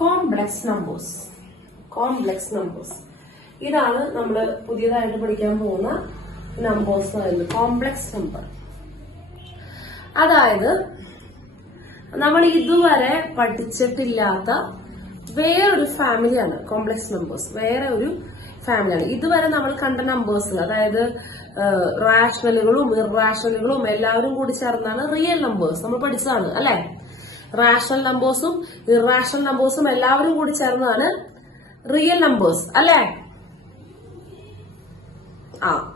Complex numbers. Complex numbers ഇതാണ് നമ്മൾ പുതിയതായിട്ട് പഠിക്കാൻ പോകുന്ന നമ്പേഴ്സ് പറയുന്നത്. കോംപ്ലക്സ് നമ്പർ അതായത് നമ്മൾ ഇതുവരെ പഠിച്ചിട്ടില്ലാത്ത വേറൊരു ഫാമിലിയാണ് കോംപ്ലക്സ് നമ്പേഴ്സ്. വേറെ ഒരു ഫാമിലിയാണ്. ഇതുവരെ നമ്മൾ കണ്ട നമ്പേഴ്സ്, അതായത് റാഷണലുകളും ഇറാഷണലുകളും എല്ലാവരും കൂടി ചേർന്നാണ് റിയൽ നമ്പേഴ്സ്. നമ്മൾ പഠിച്ചതാണ് അല്ലെ. റാഷണൽ നമ്പേഴ്സും ഇറാഷണൽ നമ്പേഴ്സും എല്ലാവരും കൂടി ചേർന്നതാണ് റിയൽ നമ്പേഴ്സ് അല്ലെ.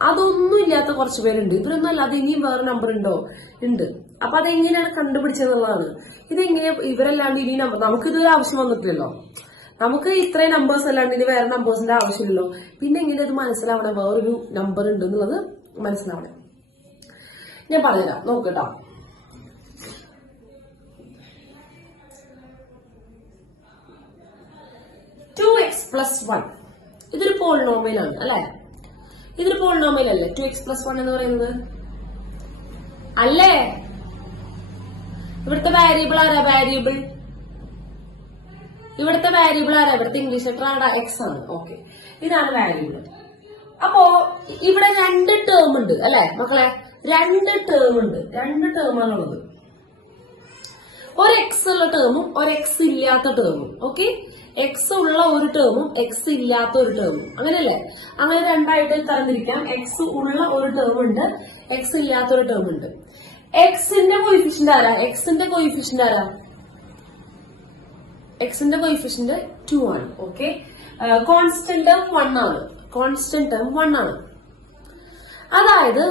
അതൊന്നും ഇല്ലാത്ത കുറച്ച് പേരുണ്ട്. ഇവരൊന്നും അല്ലാതെ ഇനിയും വേറെ നമ്പർ ഉണ്ടോ? ഉണ്ട്. അപ്പൊ അതെങ്ങനെയാണ് കണ്ടുപിടിച്ചതെന്നുള്ളതാണ്. ഇതെങ്ങനെ ഇവരല്ലാണ്ട് ഇനി നമ്പർ നമുക്കിത് ആവശ്യം വന്നിട്ടില്ലല്ലോ. നമുക്ക് ഇത്രയും നമ്പേഴ്സ് അല്ലാണ്ട് ഇനി വേറെ നമ്പേഴ്സിന്റെ ആവശ്യമില്ലല്ലോ. പിന്നെ എങ്ങനെ ഇത് മനസ്സിലാവണം വേറൊരു നമ്പർ ഉണ്ട് എന്നുള്ളത് മനസ്സിലാവണം. ഞാൻ പറഞ്ഞുതരാം, നോക്കട്ടോ. ഇതൊരു പോളിനോമിയൽ ആണ് അല്ലെ. ഇതൊരു പോളിനോമിയൽ അല്ലേ 2x+1 എന്ന് പറയുന്നത് അല്ലേ. ഇവിടുത്തെ വാരിയബിൾ ആരാ? വാരിയബിൾ ഇവിടുത്തെ വാരിയബിൾ ആരാ? ഇവിടുത്തെ ഇംഗ്ലീഷ് ലെറ്റർ ആടാ എക്സ് ആണ്. ഓക്കെ, ഇതാണ് വാരിയബിൾ. അപ്പോ ഇവിടെ രണ്ട് ടേം ഉണ്ട് അല്ലെ മക്കളെ. രണ്ട് ടേം ഉണ്ട്. രണ്ട് ടേമാണുള്ളത്. ഒരു എക്സ് ഉള്ള ടേമും ഒരു എക്സ് ഇല്ലാത്ത ടേമും. ഓക്കെ, എക്സ് ഉള്ള ഒരു ടേമും എക്സ് ഇല്ലാത്ത ഒരു ടേമും, അങ്ങനെയല്ലേ? അങ്ങനെ രണ്ടായിട്ട് തരംതിരിക്കാം. എക്സ് ഉള്ള ഒരു ടേം ഉണ്ട്, എക്സ് ഇല്ലാത്ത ഒരു ടേം ഉണ്ട്. എക്സിന്റെ കോയിഫിഷ്യന്റ് ആരാ? എക്സിന്റെ കോയിഫിഷ്യന്റ് ആരാ? എക്സിന്റെ കോയിഫിഷ്യന്റ് 2 ആണ്. ഓക്കെ, കോൺസ്റ്റന്റ് ടേം 1 ആണ്. കോൺസ്റ്റന്റ് ടേം 1 ആണ്. അതായത്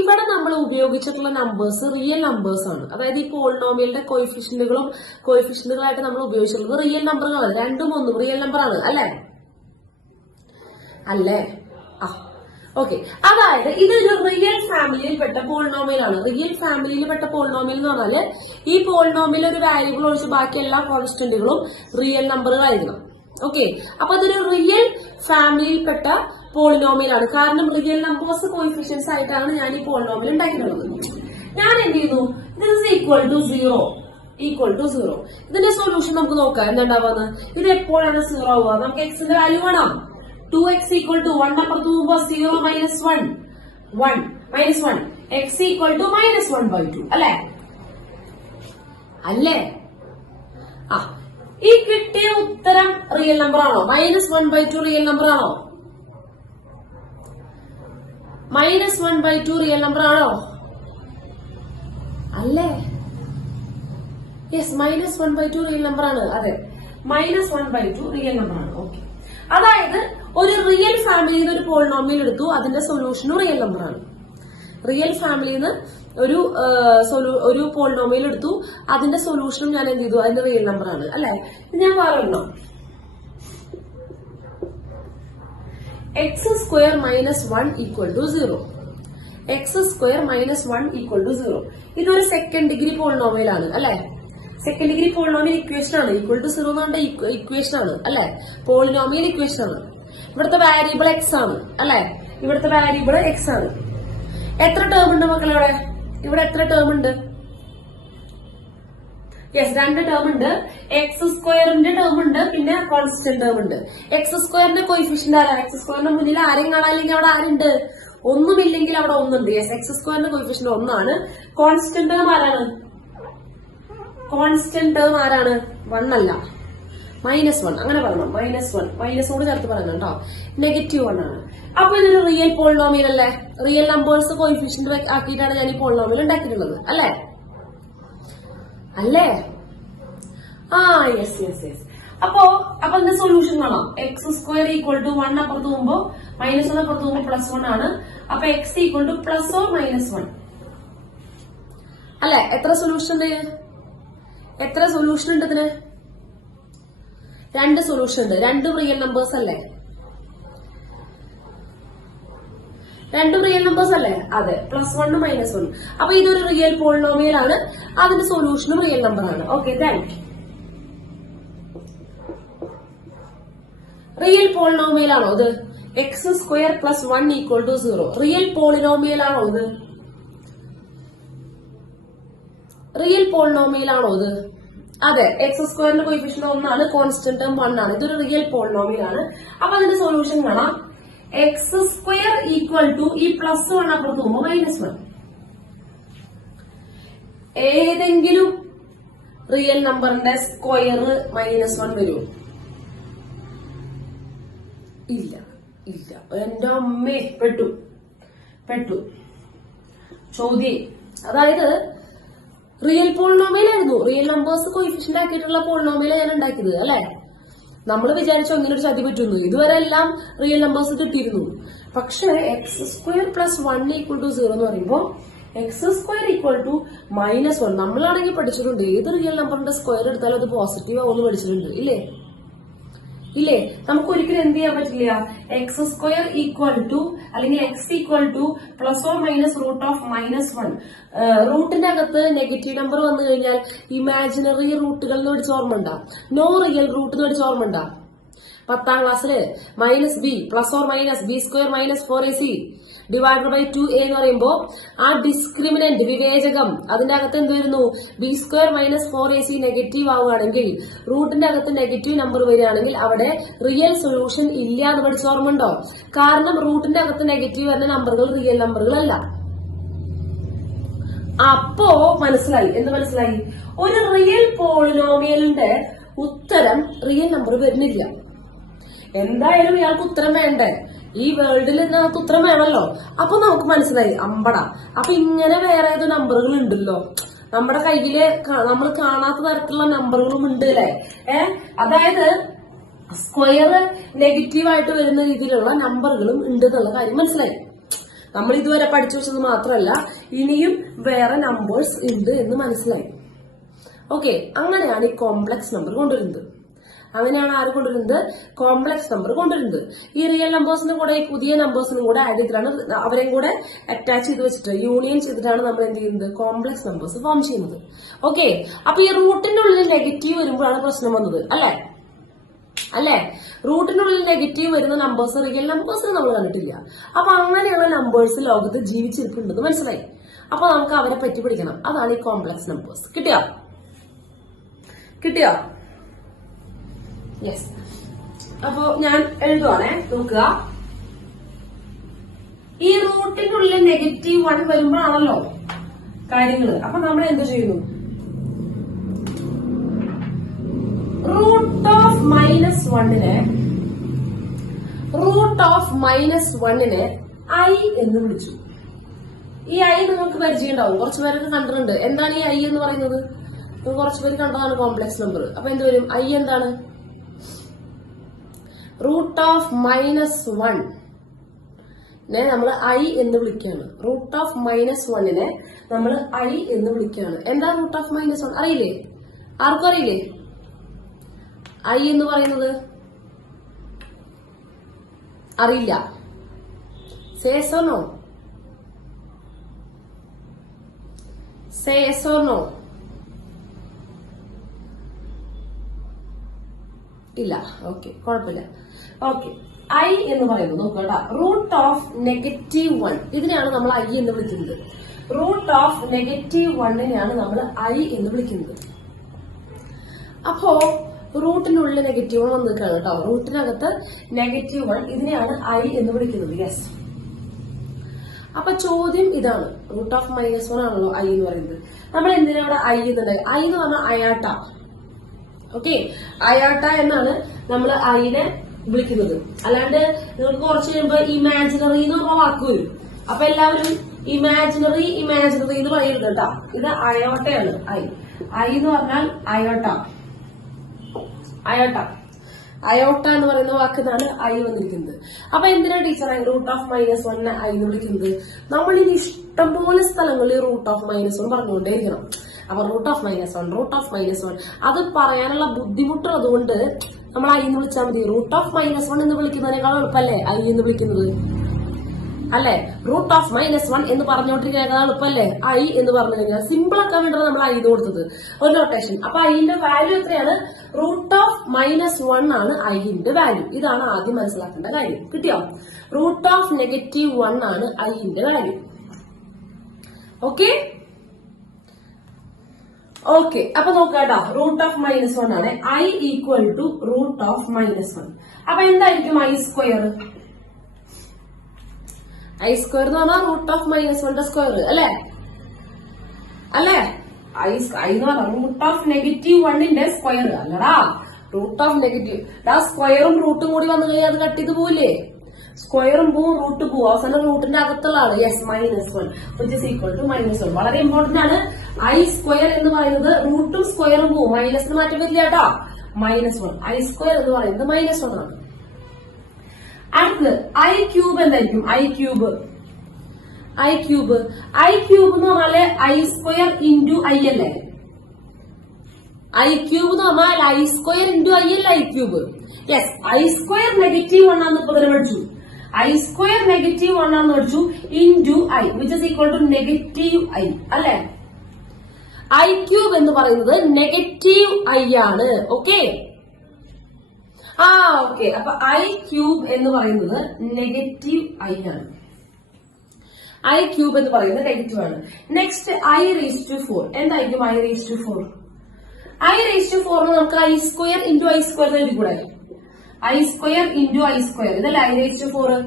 ഇവിടെ നമ്മൾ ഉപയോഗിച്ചിട്ടുള്ള നമ്പേഴ്സ് റിയൽ നമ്പേഴ്സ് ആണ്. അതായത് ഈ പോളിനോമിയലിന്റെ കോയിഫിഷ്യന്റുകളായിട്ട് നമ്മൾ ഉപയോഗിച്ചിട്ടുള്ളത് റിയൽ നമ്പറുകളാണ്. രണ്ടും ഒന്നും റിയൽ നമ്പർ ആണ് അല്ലേ. അല്ലേ? ഓക്കെ, അതായത് ഇതൊരു റിയൽ ഫാമിലിയിൽപ്പെട്ട പോളിനോമിയൽ ആണ്. റിയൽ ഫാമിലിയിൽപ്പെട്ട പോളിനോമിയൽ എന്ന് പറഞ്ഞാല് ഈ പോളിനോമിയൽ ഒരു വാരിയബിൾ ഒഴിച്ച് ബാക്കി എല്ലാ കോൺസ്റ്റന്റുകളും റിയൽ നമ്പറുകളായിരിക്കണം. ഓക്കെ, അപ്പൊ അതൊരു റിയൽ ഫാമിലിയിൽപ്പെട്ട പോളിനോമിയൽ ആണ്. കാരണം റിയൽ നമ്പേഴ്സ് കോയിഫിഷ്യൻസ് ആയിട്ടാണ് ഞാൻ ഈ പോളിനോമിയൽ ഉണ്ടാക്കിയിട്ടുള്ളത്. ഞാൻ എന്ത് ചെയ്യുന്നു? This equal to 0 equal to 0. ഇതിന്റെ സൊല്യൂഷൻ നമുക്ക് നോക്കാം എന്താണ്ടാവുക. ഇത് എപ്പോഴാണ് 0 ആവുക? നമുക്ക് എക്സിന്റെ വാല്യൂ വേണം. 2x ഈക്വൽ ടു 1 അപ്പുറത്ത് പോകുമ്പോ 0 minus 1 1 minus 1 x equal to -1/2 അല്ലെ. അല്ലേ? ഈ കിട്ടിയ ഉത്തരം റിയൽ നമ്പർ ആണോ? -1/2 റിയൽ നമ്പർ ആണോ? -1/2 റിയൽ നമ്പർ ആണോ? അല്ലേ? യെസ്, -1/2 റിയൽ നമ്പർ ആണ്. അതെ, -1/2 റിയൽ നമ്പർ ആണ്. ഓക്കെ, അതായത് ഒരു റിയൽ ഫാമിലിയിൽ നിന്ന് ഒരു പോളിനോമിയൽ എടുത്തു, അതിന്റെ സൊല്യൂഷനും റിയൽ നമ്പർ ആണ്. റിയൽ ഫാമിലിയിൽ നിന്ന് ഒരു പോളിനോമിയൽ എടുത്തു, അതിന്റെ സൊല്യൂഷനും ഞാൻ എന്ത് ചെയ്തു? അതിന്റെ റിയൽ നമ്പർ ആണ് അല്ലെ. ഞാൻ പറയണോ x² - 1 equal to 0. x² - 1 equal to 0. ഇതൊരു സെക്കൻഡ് ഡിഗ്രി പോളിനോമിയൽ ആണ് അല്ലെ. സെക്കൻഡ് ഡിഗ്രി പോളിനോമിയൽ ഇക്വേഷൻ ആണ്. ഈക്വൽ ടു 0 എന്ന് പറഞ്ഞ ഇക്വേഷൻ ആണ് അല്ലെ. പോളിനോമിയൽ ഇക്വേഷൻ ആണ്. ഇവിടുത്തെ വാരിയബിൾ എക്സ് ആണ് അല്ലെ. ഇവിടുത്തെ വാരിയബിൾ എക്സ് ആണ്. എത്ര ടേം ഉണ്ട് മക്കളെ ഇവിടെ? ഇവിടെ എത്ര ടേം ഉണ്ട്? യെസ്, 2 ടേം ഉണ്ട്. x² ടേം ഉണ്ട്, പിന്നെ കോൺസ്റ്റന്റ് ടേം ഉണ്ട്. x² കോയിഫിഷ്യന്റ് ആരാ? x² മുന്നിൽ ആരെയും കാണാനില്ലെങ്കിൽ അവിടെ ആരുണ്ട്? ഒന്നുമില്ലെങ്കിൽ അവിടെ ഒന്നുണ്ട്. യെസ്, x² കോയിഫിഷ്യന്റ് 1 ആണ്. കോൺസ്റ്റന്റ് ടേം ആരാണ്? കോൺസ്റ്റന്റ് ടേം ആരാണ്? 1 അല്ല, -1. അങ്ങനെ പറയണം. -1 ചേർത്ത് പറയണം കേട്ടോ. -1 ആണ്. അപ്പൊ ഇതൊരു റിയൽ പോളിനോമിയൽ അല്ലേ. റിയൽ നമ്പേഴ്സ് കോയിഫിഷ്യന്റ് ആക്കിയിട്ടാണ് ഞാൻ ഈ പോളിനോമിയൽ ഉണ്ടാക്കിയിട്ടുള്ളത് അല്ലേ. അല്ലേ? Yes yes yes. അപ്പൊ എന്താ സൊല്യൂഷൻ കാണാം? x² ഈക്വൽ ടു 1 അപ്പുറത്ത് പോകുമ്പോ -1 അപ്പുറത്ത് പോകുമ്പോ +1 ആണ്. അപ്പൊ x ഈക്വൽ ടു +or-1 അല്ലെ. എത്ര സൊല്യൂഷൻ ഉണ്ട്? എത്ര സൊല്യൂഷൻ ഉണ്ട് ഇതിന്? 2 സൊല്യൂഷൻ ഉണ്ട്. 2 റിയൽ നമ്പേഴ്സ് അല്ലേ. 2 റിയൽ നമ്പേഴ്സ് അല്ലേ. അതെ, +1 -1. അപ്പൊ ഇതൊരു റിയൽ പോളിനോമിയൽ ആണ്. അതിന്റെ സൊല്യൂഷനും റിയൽ നമ്പർ ആണ്. Okay, thank you. Real polynomial ആണോ ഇത്? x² + 1 equal to 0. Real polynomial ആണോ ഇത്? റിയൽ പോളിനോമിയൽ ആണോ ഇത്? അതെ, എക്സ് സ്ക്വയറിന്റെ കോയിഫിഷ്യന്റ് 1 ആണ്, കോൺസ്റ്റന്റ് ടേം 1 ആണ്. ഇതൊരു റിയൽ പോളിനോമിയൽ ആണ്. അപ്പൊ അതിന്റെ സൊല്യൂഷൻ കാണാം. എക്സ് സ്ക്വയർ ഈക്വൽ ടു ഈ പ്ലസ് 1 അപ്പുറത്ത് പോകുമ്പോ -1. ഏതെങ്കിലും റിയൽ നമ്പറിന്റെ സ്ക്വയർ -1 വരുമോ? ഇല്ല. എന്റെ അമ്മേ, പെട്ടു ചോദ്യം. അതായത് റിയൽ പോളിനോമിയൽ ആയിരുന്നു, റിയൽ നമ്പേഴ്സ് കോയിഫിഷ്യന്റ് ആക്കിയിട്ടുള്ള പോളിനോമിയൽ ഞാൻ ഉണ്ടാക്കിയത് അല്ലെ. നമ്മൾ വിചാരിച്ചു അങ്ങനെ ഒരു ചതി പറ്റുന്നു. ഇതുവരെ എല്ലാം റിയൽ നമ്പേഴ്സ് കിട്ടിയിരുന്നു. പക്ഷെ x square plus 1 equal to 0 എന്ന് പറയുമ്പോൾ എക്സ് സ്ക്വയർ ഈക്വൽ ടു -1. നമ്മളാണെങ്കിൽ പഠിച്ചിട്ടുണ്ട് ഏത് റിയൽ നമ്പറിന്റെ സ്ക്വയർ എടുത്താലും അത് പോസിറ്റീവ് ആവുമെന്ന് പഠിച്ചിട്ടുണ്ട് ഇല്ലേ. നമുക്ക് ഒരിക്കലും എന്ത് ചെയ്യാൻ പറ്റില്ല. എക്സ് സ്ക്വയർ ഈക്വൽ ടു അല്ലെങ്കിൽ x equal to plus or minus root of -1. റൂട്ടിന്റെ അകത്ത് നെഗറ്റീവ് നമ്പർ വന്നു കഴിഞ്ഞാൽ ഇമാജിനറി റൂട്ടുകൾ എന്ന് പഠിച്ച ഓർമ്മ ഉണ്ടാ, നോ റിയൽ റൂട്ട് എന്ന് പഠിച്ച ഓർമ്മ ഉണ്ടാ. 10ാം ക്ലാസ്സില് -b plus or minus b square -4ac divided by 2a എന്ന് പറയുമ്പോൾ ആ ഡിസ്ക്രിമിനന്റ് വിവേചകം അതിന്റെ അകത്ത് എന്ത് വരുന്നു, b സ്ക്വയർ -4ac നെഗറ്റീവ് ആവുകയാണെങ്കിൽ റൂട്ടിന്റെ അകത്ത് നെഗറ്റീവ് നമ്പർ വരികയാണെങ്കിൽ അവിടെ റിയൽ സൊല്യൂഷൻ ഇല്ല എന്ന് പഠിച്ച ഓർമ്മ ഉണ്ടോ? കാരണം റൂട്ടിന്റെ അകത്ത് നെഗറ്റീവ് വരുന്ന നമ്പറുകൾ റിയൽ നമ്പറുകളല്ല. അപ്പോ മനസ്സിലായി. എന്ത് മനസ്സിലായി? ഒരു റിയൽ പോളിനോമിയലിന്റെ ഉത്തരം റിയൽ നമ്പർ വരുന്നില്ല. എന്തായാലും ഇയാൾക്ക് ഉത്തരം വേണ്ടേ, ഈ വേൾഡിൽ നമുക്ക് ഉത്തരം വേണമല്ലോ. അപ്പൊ നമുക്ക് മനസ്സിലായി അമ്പട, അപ്പൊ ഇങ്ങനെ വേറെ ഏതോ നമ്പറുകൾ ഉണ്ടല്ലോ നമ്മുടെ കയ്യില്, നമ്മൾ കാണാത്ത തരത്തിലുള്ള നമ്പറുകളും ഉണ്ട് അല്ലെ. അതായത് സ്ക്വയർ നെഗറ്റീവ് ആയിട്ട് വരുന്ന രീതിയിലുള്ള നമ്പറുകളും ഉണ്ട് എന്നുള്ള കാര്യം മനസ്സിലായി. നമ്മൾ ഇതുവരെ പഠിച്ചു വെച്ചത് മാത്രമല്ല, ഇനിയും വേറെ നമ്പേഴ്സ് ഉണ്ട് എന്ന് മനസ്സിലായി. ഓക്കെ, അങ്ങനെയാണ് ഈ കോംപ്ലക്സ് നമ്പർ കൊണ്ടുവരുന്നത്. അങ്ങനെയാണ് ആര് കൊണ്ടുവരുന്നത്? കോംപ്ലക്സ് നമ്പർ കൊണ്ടുവരുന്നത്. ഈ റിയൽ നമ്പേഴ്സിനും കൂടെ ഈ പുതിയ നമ്പേഴ്സിനും കൂടെ ആഡ് ചെയ്തിട്ടാണ്, അവരെയും കൂടെ അറ്റാച്ച് ചെയ്ത് വെച്ചിട്ട് യൂണിയൻ ചെയ്തിട്ടാണ് നമ്മൾ എന്ത് ചെയ്യുന്നത്, കോംപ്ലക്സ് നമ്പേഴ്സ് ഫോം ചെയ്യുന്നത്. ഓക്കെ, അപ്പൊ ഈ റൂട്ടിന്റെ ഉള്ളിൽ നെഗറ്റീവ് വരുമ്പോഴാണ് പ്രശ്നം വന്നത് അല്ലെ. റൂട്ടിനുള്ളിൽ നെഗറ്റീവ് വരുന്ന നമ്പേഴ്സ് റിയൽ നമ്പേഴ്സിന് നമ്മൾ കണ്ടിട്ടില്ല. അപ്പൊ അങ്ങനെയുള്ള നമ്പേഴ്സ് ലോകത്ത് ജീവിച്ചിരിപ്പുണ്ടെന്ന് മനസ്സിലായി. അപ്പൊ നമുക്ക് അവരെ പറ്റി പഠിക്കണം. അതാണ് ഈ കോംപ്ലക്സ് നമ്പേഴ്സ്. കിട്ടിയോ? യെസ്. അപ്പോ ഞാൻ എഴുതുവാണേ, നോക്കുക. ഈ റൂട്ടിനുള്ളിൽ -1 വരുമ്പോഴാണല്ലോ കാര്യങ്ങള്. അപ്പൊ നമ്മൾ എന്ത് ചെയ്യുന്നു? റൂട്ട് ഓഫ് -1നെ I എന്ന് വിളിച്ചു. ഈ I നിങ്ങൾക്ക് പരിചയം ഉണ്ടാവും, കുറച്ചു പേരൊക്കെ കണ്ടിട്ടുണ്ട്. എന്താണ് ഈ I എന്ന് പറയുന്നത്? കുറച്ചു പേര് കണ്ടതാണ് കോംപ്ലക്സ് നമ്പർ. അപ്പൊ എന്ത് വരും? I എന്താണ്? റൂട്ട് ഓഫ് -1നെ നമ്മൾ I എന്ന് വിളിക്കുകയാണ്. റൂട്ട് ഓഫ് -1നെ നമ്മൾ I എന്ന് വിളിക്കുകയാണ്. എന്താ റൂട്ട് ഓഫ് -1? അറിയില്ലേ? ആർക്കും അറിയില്ലേ I എന്ന് പറയുന്നത്? അറിയില്ല. Say yes or no? Say yes or no? ഇല്ല. ഓക്കെ, കുഴപ്പമില്ല. ഓക്കെ, I എന്ന് പറയുന്നത് നോക്കട്ടാ, റൂട്ട് ഓഫ് -1. ഇതിനെയാണ് നമ്മൾ I എന്ന് വിളിക്കുന്നത്. റൂട്ട് ഓഫ് -1നെയാണ് നമ്മൾ I എന്ന് വിളിക്കുന്നത്. അപ്പോ റൂട്ടിനുള്ളിൽ -1 വന്നിരിക്കുകയാണ് കേട്ടോ. റൂട്ടിനകത്ത് -1, ഇതിനെയാണ് I എന്ന് വിളിക്കുന്നത്. യെസ്. അപ്പൊ ചോദ്യം ഇതാണ്, റൂട്ട് ഓഫ് -1 ആണല്ലോ I എന്ന് പറയുന്നത്. നമ്മൾ എന്തിനാ ഇവിടെ I എന്നുണ്ടായി? I എന്ന് പറഞ്ഞാൽ അയാട്ട. ഓക്കെ, അയാട്ട എന്നാണ് നമ്മൾ ഐനെ വിളിക്കുന്നത്. അല്ലാണ്ട് നിങ്ങൾക്ക് കുറച്ച് കഴിയുമ്പോ ഇമാജിനറി എന്ന് പറഞ്ഞ വാക്ക് വരും. അപ്പൊ എല്ലാവരും ഇമാജിനറി എന്ന് പറയരുത് കേട്ടോ. ഇത് അയോട്ടയാണ്. I എന്ന് പറഞ്ഞാൽ അയോട്ട എന്ന് പറയുന്ന വാക്കിനാണ് I വന്നിരിക്കുന്നത്. അപ്പൊ എന്തിനാ ടീച്ചറെ റൂട്ട് ഓഫ് -1നെ I എന്ന് വിളിക്കുന്നത്? നമ്മൾ ഇനി ഇഷ്ടംപോലെ സ്ഥലങ്ങളിൽ റൂട്ട് ഓഫ് -1 പറഞ്ഞുകൊണ്ടേയിരിക്കണം. അപ്പൊ റൂട്ട് ഓഫ് -1 അത് പറയാനുള്ള ബുദ്ധിമുട്ടുള്ളത് കൊണ്ട് നമ്മൾ I എന്ന് വിളിച്ചാൽ മതി. റൂട്ട് ഓഫ് -1 എന്ന് വിളിക്കുന്നതിനേക്കാൾ എളുപ്പല്ലേ I എന്ന് വിളിക്കുന്നത് അല്ലെ? റൂട്ട് ഓഫ് -1 എന്ന് പറഞ്ഞുകൊണ്ടിരിക്കുന്നതിനേക്കാൾ എളുപ്പല്ലേ I എന്ന് പറഞ്ഞു കഴിഞ്ഞാൽ. സിമ്പിൾ ആക്കാൻ വേണ്ടിയാണ് നമ്മൾ I എന്ന് കൊടുത്തത്, ഒരു നൊട്ടേഷൻ. അപ്പൊ ഐന്റെ വാല്യൂ എത്രയാണ്? റൂട്ട് ഓഫ് -1 ആണ് ഐന്റെ വാല്യൂ. ഇതാണ് ആദ്യം മനസ്സിലാക്കേണ്ട കാര്യം. കിട്ടിയോ? റൂട്ട് ഓഫ് -1 ആണ് ഐന്റെ വാല്യൂ. ഓക്കെ, ഓക്കെ, അപ്പൊ നോക്കാട്ടോ, റൂട്ട് ഓഫ് -1 ആണ്. I equal to root of -1. അപ്പൊ എന്തായിരിക്കും I സ്ക്വയർ? I സ്ക്വയർ എന്ന് പറഞ്ഞാൽ റൂട്ട് ഓഫ് -1 സ്ക്വയർ അല്ലേ? അല്ലേ? I എന്ന് പറഞ്ഞാൽ റൂട്ട് ഓഫ് -1 സ്ക്വയർ അല്ലടാ, റൂട്ട് ഓഫ് നെഗറ്റീവ്. ആ സ്ക്വയറും റൂട്ടും കൂടി വന്നു കഴിഞ്ഞാൽ അത് കട്ട് ചെയ്ത് പോവില്ലേ? സ്ക്വയറും പോവും, റൂട്ട് പോവും, അവസാനം റൂട്ടിന്റെ അകത്തുള്ള ആള് yes -1 which is equal to -1. വളരെ ഇമ്പോർട്ടന്റ് ആണ്. I സ്ക്വയർ എന്ന് പറയുന്നത് റൂട്ടും സ്ക്വയറും പോവും, മൈനസിന് മാറ്റം വരില്ല കേട്ടോ. -1 I സ്ക്വയർ എന്ന് പറയുന്നത് -1 ആണ്. അടുത്തത് I ക്യൂബ് എന്തായിരിക്കും? I ക്യൂബ് എന്ന് പറഞ്ഞാല് I സ്ക്വയർ ഇൻറ്റു I അല്ലേ? I ക്യൂബ് എന്ന് പറഞ്ഞാൽ I സ്ക്വയർ ഇൻറ്റു I അല്ല I cube. Yes, I square -1 ആണെന്ന് ഇപ്പൊ തന്നെ പഠിച്ചു. I സ്ക്വയർ -1 ആണെന്ന് പഠിച്ചു into I which is equal to -I അല്ലെ? I ക്യൂബ് എന്ന് പറയുന്നത് -I ആണ്. ഓക്കെ, ഓക്കെ, അപ്പൊ I ക്യൂബ് എന്ന് പറയുന്നത് -I ആണ്. I ക്യൂബ് എന്ന് പറയുന്നത് നെഗറ്റീവ് ആണ്. Next I⁴. എന്തായിരിക്കും I⁴? I⁴ നമുക്ക് I square into I square എഴുതിക്കൂടെ? I square into I square ഇതല്ലേ I⁴.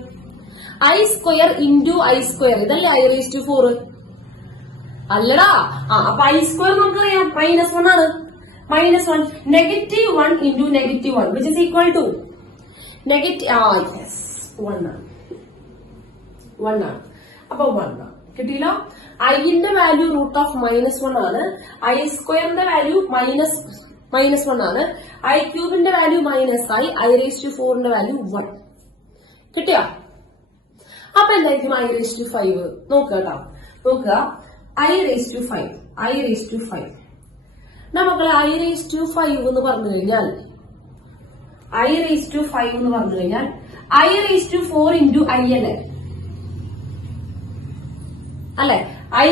I square into I square ഇതല്ലേ I⁴. അല്ലടാ, അപ്പൊ I സ്ക്വയർ നമുക്കറിയാം -1 ആണ്. -1 -1 into -1 which is equal to yes 1 ആണ്. അപ്പൊ 1 കിട്ടിയില്ല. ഐന്റെ വാല്യൂ റൂട്ട് ഓഫ് -1 ആണ്. I സ്ക്വയറിന്റെ വാല്യൂ -1 ആണ്. I ക്യൂബിന്റെ വാല്യൂ -I, I⁴ വാല്യൂ 1 കിട്ടിയ. അപ്പൊ എന്തായിരിക്കും I⁵? നോക്കുക I⁵. നമുക്ക് I⁵ എന്ന് പറഞ്ഞു കഴിഞ്ഞാൽ I⁵ ഇൻറ്റു I അല്ലേ? അല്ലെ? I⁴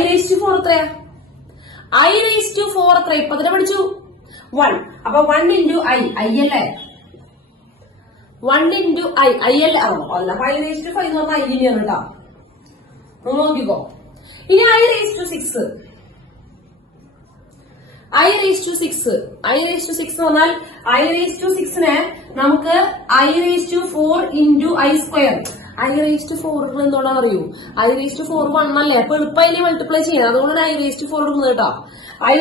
എത്രയാ? I⁴ എത്ര? ഇപ്പൊ തന്നെ പഠിച്ചു 1. അപ്പൊ 1 ഇൻറ്റു I അല്ലേ? 1 ഇൻറ്റു I അല്ല? അല്ല, അപ്പൊ I⁵ എന്ന് പറഞ്ഞാൽ I കേട്ടോ. നോക്കിക്കോ. ഇനി I⁶. I⁶ എന്ന് പറഞ്ഞാൽ I⁶ നമുക്ക് I⁴ into I square. I⁴ എന്തുകൊണ്ടാണ് അറിയൂ? I⁴ 1 അല്ലേ? അപ്പൊ എളുപ്പമായി മൾട്ടിപ്ലൈ ചെയ്യാം, അതുകൊണ്ടാണ് I⁴ എടുക്കുന്നത് കേട്ടോ. I⁴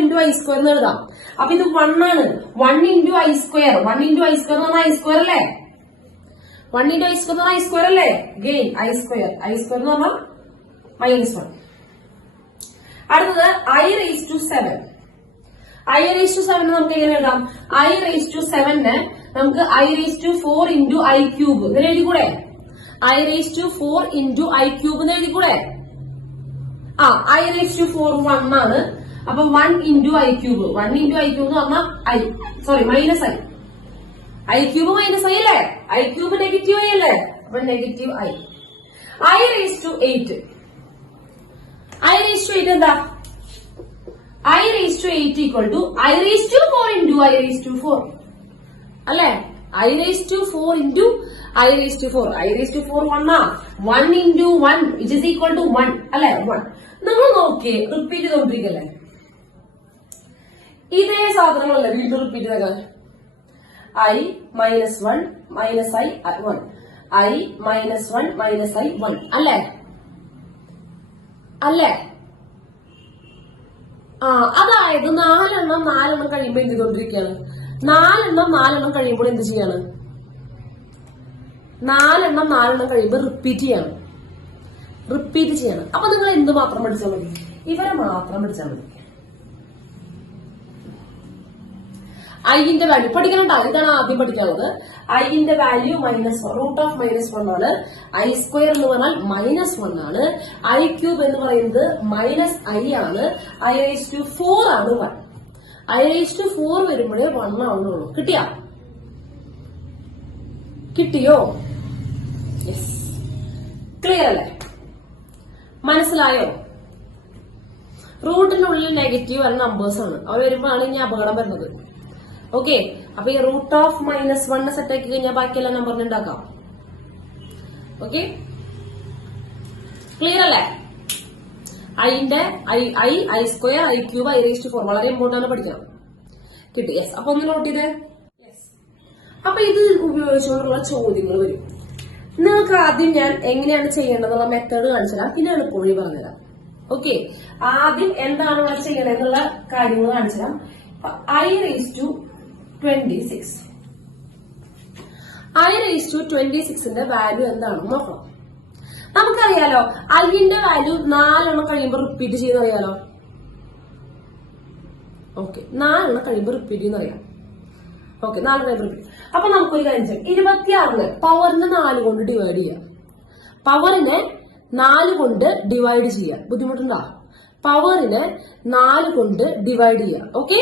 ഇൻറ്റു I സ്ക്വയർ എന്ന് എഴുതാം. അപ്പൊ ഇത് 1 ആണ്. 1 into I square. 1 into I square എന്ന് പറഞ്ഞാൽ I സ്ക്വയർ അല്ലേ? 1 ഇൻറ്റു I സ്ക്വയർ എന്ന് പറഞ്ഞാൽ I സ്ക്വയർ അല്ലേ? ഗെയിൻ I സ്ക്വയർ എന്ന് പറഞ്ഞാൽ -1. അടുത്തത് I⁷. I⁷ നമുക്ക് എങ്ങനെ എഴുതാം? I⁷ നമുക്ക് I⁴ ഇൻറ്റു I ക്യൂബ് ഇങ്ങനെ എഴുതിക്കൂടെ? I⁴ ഇൻറ്റു I ക്യൂബ് എന്ന് എഴുതിക്കൂടെ? I⁴ 1 ആണ്. അപ്പൊ 1 into I cube. 1 into I cube എന്ന് പറഞ്ഞാൽ -I. I ക്യൂബ് -I അല്ലേ? I ക്യൂബ് -I അല്ലേ? അപ്പൊ -I. I⁸. I⁸ എന്താ? I⁸ equal to I⁴ into I⁴ അല്ലെ? I⁴ into I⁴. I⁴ 1 1 into 1 which is equal to 1 അല്ലെ? 1. നിങ്ങൾ നോക്കിയേ, റിപ്പീറ്റ് ചെയ്തോണ്ടിരിക്കല്ലേ? ഇതേ സാധനങ്ങളല്ലേ വീണ്ടും repeat ചെയ്തേക്കാൻ? I -1 -I 1. I -1 -I 1 അല്ലേ? അതായത് 4 എണ്ണം കഴിയുമ്പോ എന്ത് ചെയ്തോണ്ടിരിക്കുകയാണ്? 4 എണ്ണം കഴിയുമ്പോൾ എന്ത് ചെയ്യാണ്? 4 എണ്ണം കഴിയുമ്പോൾ റിപ്പീറ്റ് ചെയ്യണം. അപ്പൊ നിങ്ങൾ എന്ത് മാത്രം പഠിച്ചാൽ മതി? ഇവരെ മാത്രം പഠിച്ചാൽ മതി. ഐന്റെ വാല്യൂ പഠിക്കണോ? ഇതാണ് ആദ്യം പഠിക്കാനുള്ളത്. ഐന്റെ വാല്യൂ റൂട്ട് ഓഫ് -1 ആണ്. I സ്ക്വയർ എന്ന് പറഞ്ഞാൽ -1 ആണ്. I ക്യൂബ് എന്ന് പറയുന്നത് -I ആണ്. I⁴ ആണ് 1. I⁴ വരുമ്പോഴേ 1 ആവുന്നുള്ളൂ. കിട്ടിയോ? യെസ്. ക്ലിയർ അല്ലേ? മനസ്സിലായോ? റൂട്ടിനുള്ളിൽ നെഗറ്റീവ് വരുന്ന നമ്പേഴ്സ് ആണ്. അവ വരുമ്പോഴാണ് ഇനി അപകടം വരുന്നത്. ഓക്കെ, അപ്പൊ ഈ റൂട്ട് ഓഫ് -1 സെറ്റ് ആക്കി കഴിഞ്ഞാൽ ബാക്കി എല്ലാ നമ്പറിനും ഉണ്ടാക്കാം. ഓക്കെ, ക്ലിയർ അല്ലേ? ഐന്റെ i square i cube i raise to 4 വളരെ ഇമ്പോർട്ടന്റ് ആണ് പഠിക്കണം. കിട്ടി. യെസ്. അപ്പൊ ഒന്ന് നോട്ട് ചെയ്തേ. അപ്പൊ ഇത് ഉപയോഗിച്ചുകൊണ്ടുള്ള ചോദ്യങ്ങൾ വരും. നിങ്ങൾക്ക് ആദ്യം ഞാൻ എങ്ങനെയാണ് ചെയ്യേണ്ടതെന്നുള്ള മെത്തേഡ് കാണിച്ചുതരാം, പിന്നെ എളുപ്പവഴി പറഞ്ഞുതരാം. ഓക്കെ, ആദ്യം എന്താണ് ഇവിടെ ചെയ്യണമെന്നുള്ള കാര്യങ്ങൾ കാണിച്ചുതരാം. I raise to 26 i raise to 26ന്റെ വാല്യൂ എന്താണെന്ന് നോക്കണം. നമുക്കറിയാലോ ഐന്റെ വാല്യൂ 4 കഴിയുമ്പോൾ റിപ്പീറ്റ് ചെയ്യുന്നറിയാലോ. ഓക്കെ, 4 കഴിയുമ്പോൾ റിപ്പീറ്റ് ചെയ്യുന്നറിയാം. ഓക്കെ, 4 കഴിയുമ്പോൾ റിപ്പീറ്റ്. അപ്പൊ നമുക്കൊരു കാര്യം ചെയ്യാം. 26 പവറിനെ 4 കൊണ്ട് ഡിവൈഡ് ചെയ്യാം. പവറിനെ 4 കൊണ്ട് ഡിവൈഡ് ചെയ്യാം. ബുദ്ധിമുട്ടുണ്ടോ? പവറിനെ 4 കൊണ്ട് ഡിവൈഡ് ചെയ്യാം. ഓക്കെ,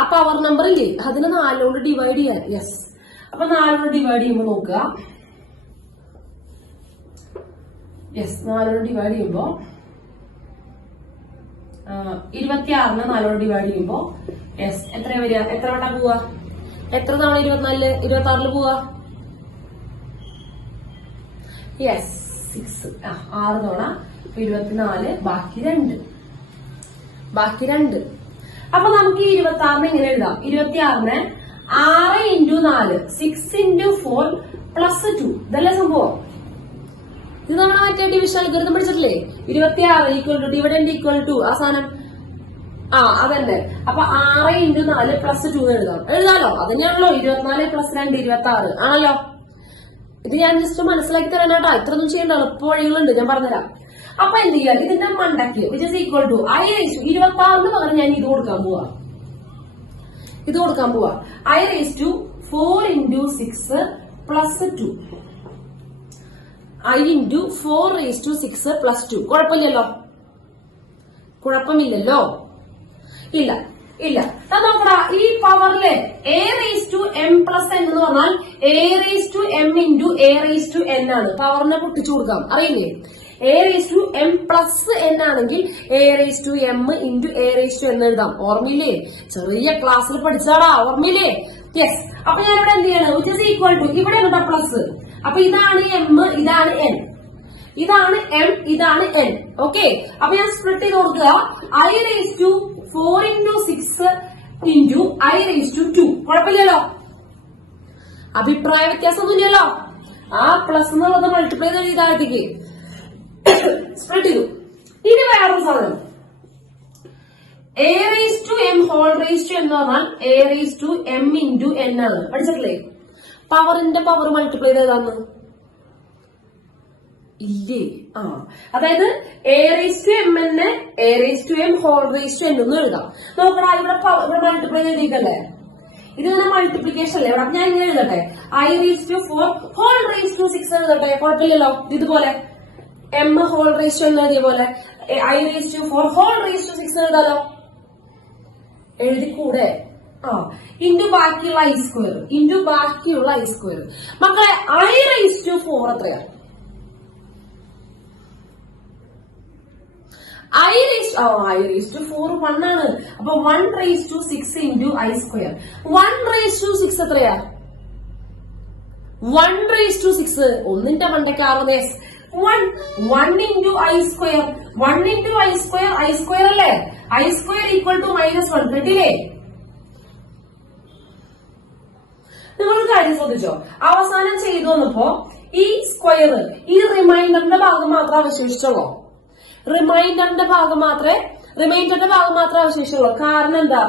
ആ പവർ നമ്പർ ഇല്ലേ അതിനെ 4 കൊണ്ട് ഡിവൈഡ് ചെയ്യാൻ. യെസ്. അപ്പൊ 4 കൊണ്ട് ഡിവൈഡ് ചെയ്യുമ്പോൾ നോക്കുക. യെസ്, 4 കൊണ്ട് ഡിവൈഡ് ചെയ്യുമ്പോ 26നെ 4 കൊണ്ട് ഡിവൈഡ് ചെയ്യുമ്പോ യെസ് എത്ര വരിക? എത്ര വട്ടം പോവാ? എത്ര തവണ 26 പോവാ? യെസ് 6. 6 തവണ 24, ബാക്കി 2. അപ്പൊ നമുക്ക് ഈ 26നെ എങ്ങനെ എഴുതാം? 26നെ 6 × 4 6 × 4 +2 ഇതല്ലേ സംഭവം. ഇത് നമ്മളെ മറ്റേ ഡിവിഷൻ അൽഗോരിതം പഠിച്ചിട്ടില്ലേ? 26 = ഡിവിഡന്റ് = ആ സാധനം. അതന്നെ. അപ്പൊ 6 × 4 +2 എഴുതാലോ. അതന്നെയാണല്ലോ 24 + 2 26 ആണല്ലോ. ഇത് ഞാൻ ജസ്റ്റ് മനസ്സിലാക്കി തരാനാട്ടാ, ഇത്രയൊന്നും ചെയ്യേണ്ട എളുപ്പ വഴികളുണ്ട്, ഞാൻ പറഞ്ഞുതരാം. അപ്പൊ എന്ത് ചെയ്യാം? ഇതിന്റെ മണ്ടക്ക് which is equal to I raised to 26 പകരം ഞാൻ ഇത് കൊടുക്കാൻ പോവാ. I raised to 4 × 6 +2 I × 4 raised to 6 +2. കുഴപ്പമില്ലല്ലോ. ഇല്ല. നോക്കടാ, ഈ പവറിലെ A raised to m + n എന്ന് പറഞ്ഞാൽ A raised to m × A raised to n ആണ്. പവറിനെ പൊട്ടിച്ചു കൊടുക്കാം, അറിയില്ലേ? A raised to m + n ആണെങ്കിൽ A raised to m × A raised to n എഴുതാം. ഓർമ്മയില്ലേ? ചെറിയ ക്ലാസ്സിൽ പഠിച്ചാടാ, ഓർമ്മയില്ലേ? യെസ്. അപ്പൊ ഞാനിവിടെ എന്ത് ചെയ്യണം? which is equal to ഇവിടെ എന്താ പ്ലസ്. അപ്പൊ ഇതാണ് m, ഇതാണ് n. ഇതാണ് m, ഇതാണ് n. ഓക്കെ, അപ്പൊ ഞാൻ സ്പ്ലിറ്റ് ചെയ്ത് കൊടുക്കുക. I raised to 4 × 6 × I raised to 2. കുഴപ്പമില്ലല്ലോ, അഭിപ്രായ വ്യത്യാസമൊന്നുമില്ലല്ലോ. ആ പ്ലസ് എന്നുള്ളത് മൾട്ടിപ്ലൈ ചെയ്ത് താഴത്തേക്ക് സ്പ്ലിറ്റ് ചെയ്തു. ഇനി വേറൊരു സാധനം A raised to m whole raised to എന്ന് പറഞ്ഞാൽ A raised to m × n ആണ്. പഠിച്ചിട്ടില്ലേ? പവറിന്റെ പവർ മൾട്ടിപ്ലൈ ചെയ്താന്ന് ഇല്ലേ? അതായത് A raised to m നെ A raised to m whole raised to n എന്ന് എഴുതാം. നോക്കടാ, ഇവിടെ മൾട്ടിപ്ലൈ ചെയ്തിട്ടല്ലേ, ഇതിങ്ങനെ മൾട്ടിപ്ലിക്കേഷൻ അല്ലേ. ഇവിടെ ഞാൻ ഇങ്ങനെ എഴുതട്ടെ, I raised to 4 whole raised to 6 എഴുതട്ടെ. കുഴപ്പമില്ലല്ലോ. ഇതുപോലെ m whole raised to n എഴുതിയ പോലെ I raised to 4 whole raised to 6 എഴുതാലോ. എഴുതിക്കൂടെ? Into ബാക്കിയുള്ള I സ്ക്വയർ. മക്കളെ I raised to 4 എത്രയാ? I raised to 4 1 ആണ്. അപ്പൊ 1 raised to 6 × I square. 1 raised to 6 എത്രയാ? 1 raised to 6 ഒന്നിന്റെ മണ്ടയ്ക്ക് 6. 1 × I സ്ക്വയർ. 1 × I സ്ക്വയർ അല്ലേ? I square = -1. കിട്ടില്ലേ? നിങ്ങളൊരു കാര്യം ശ്രദ്ധിച്ചോ? അവസാനം ചെയ്തു വന്നപ്പോ ഈ സ്ക്വയർ ഈ റിമൈൻഡറിന്റെ ഭാഗം മാത്രമേ അവശേഷിച്ചുള്ളൂ. റിമൈൻഡറിന്റെ ഭാഗം മാത്രമേ അവശേഷിച്ചുള്ളൂ. കാരണം എന്താ?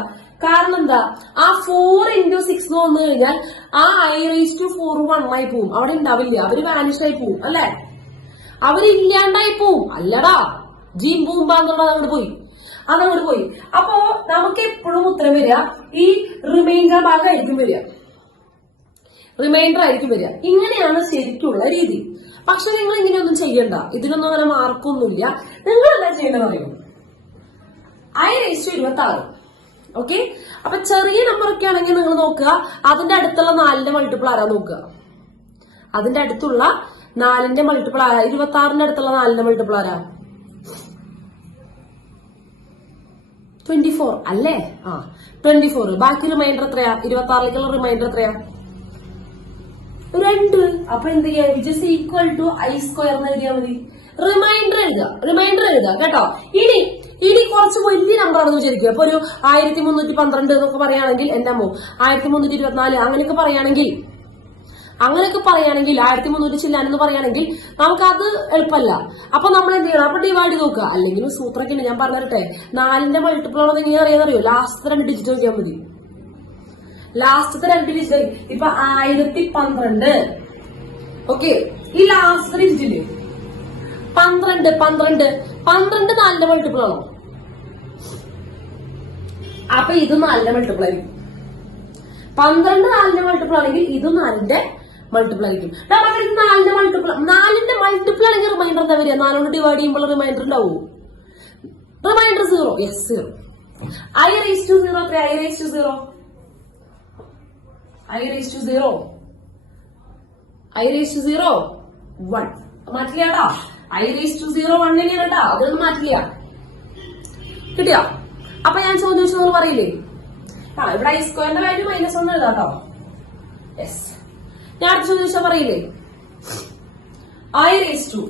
ആ 4 × 6 എന്ന് വന്നു കഴിഞ്ഞാൽ ആ I raised to 4 1 ആയി പോവും. അവിടെ ഉണ്ടാവില്ല, അവര് വാനിഷ് ആയി പോവും അല്ലെ? അവരില്ലാണ്ടായി പോവും. അല്ലടാ, ജീം ബൂമ്പാന്നുള്ളത് അതങ്ങോട്ട് പോയി. അപ്പോ നമുക്ക് എപ്പോഴും ഉത്തരം വരിക ഈ റിമൈൻഡർ ഭാഗമായിരിക്കും വരിക. ഇങ്ങനെയാണ് ശരിക്കുള്ള രീതി. പക്ഷെ നിങ്ങൾ ഇങ്ങനെയൊന്നും ചെയ്യണ്ട, ഇതിനൊന്നും അങ്ങനെ മാർക്കൊന്നുമില്ല. നിങ്ങൾ എന്താ ചെയ്യേണ്ടത് അറിയോ? I raised to 26. ഓക്കെ, അപ്പൊ ചെറിയ നമ്പർ ഒക്കെ ആണെങ്കിൽ നിങ്ങൾ നോക്കുക, അതിന്റെ അടുത്തുള്ള 4ന്റെ മൾട്ടിപ്പിൾ ആരാ നോക്കുക. അതിന്റെ അടുത്തുള്ള 4ന്റെ മൾട്ടിപ്പിൾ ആരാ? 26ന്റെ അടുത്തുള്ള 4ന്റെ മൾട്ടിപ്പിൾ ആരാ? 24 അല്ലേ? 24. ബാക്കി റിമൈൻഡർ എത്രയാ? 26ലേക്കുള്ള റിമൈൻഡർ എത്രയാ? 2. അപ്പൊ എന്ത് ചെയ്യാ? which is equal to I square എന്ന് എഴുതിയാൽ മതി. റിമൈൻഡർ എഴുതുക കേട്ടോ. ഇനി കുറച്ച് വലിയ നമ്പർ ആണെന്ന് വിചാരിക്കുക. അപ്പൊ ഒരു 1312 എന്നൊക്കെ പറയുകയാണെങ്കിൽ എന്റെ അമ്മോ 1324 അങ്ങനെയൊക്കെ പറയുകയാണെങ്കിൽ 1300 ചില്ലാനെന്ന് പറയുകയാണെങ്കിൽ നമുക്ക് അത് എളുപ്പമല്ല. അപ്പൊ നമ്മൾ എന്ത് ചെയ്യണം? അപ്പൊ ഡിവൈഡ് നോക്കുക. അല്ലെങ്കിൽ സൂത്രമൊക്കെ ഉണ്ട്, ഞാൻ പറഞ്ഞിട്ടെ. 4ന്റെ മൾട്ടിപ്പിൾ ആണെന്ന് എങ്ങനെ അറിയാന്നറിയോ? ലാസ്റ്റത്തെ 2 ഡിജിറ്റ് നോക്കിയാൽ മതി. ലാസ്റ്റത്തെ 2 ഡിജിറ്റ് ഇപ്പൊ 1012. ഓക്കെ, ഈ ലാസ്റ്റത്തെ ഡിജിറ്റില് 12 4ന്റെ മൾട്ടിപ്പിൾ ആണോ? അപ്പൊ ഇത് 4ന്റെ മൾട്ടിപ്പിൾ ആയിരിക്കും. 12 4ന്റെ മൾട്ടിപ്പിൾ ആണെങ്കിൽ ഇത് 4ന്റെ മൾട്ടിപ്പിൾ ആയിരിക്കും. 4ന്റെ മൾട്ടിപ്പിൾ ആണെങ്കിൽ റിമൈൻഡർ എന്താ വരിക? 4 കൊണ്ട് ഡിവൈഡ് ചെയ്യുമ്പോൾ റിമൈൻഡർ ഉണ്ടാവും. Reminder 0. Yes, 0. I raised to 0 3. I raised to 0. I raised to 0. I raised to 0 1. മാറ്റില്ല കേട്ടോ. I raised to 0 1 തന്നെയാണ് കേട്ടോ. അതൊന്നും മാറ്റില്ല. കിട്ടിയോ? അപ്പൊ ഞാൻ ചോദിച്ചു നിങ്ങൾ പറയില്ലേ? ഇവിടെ I സ്ക്വയറിന്റെ വാല്യൂ -1 എഴുതാം കേട്ടോ. യെസ്. ഞാൻ അടുത്ത ചോദിച്ചാൽ പറയില്ലേ? I raised to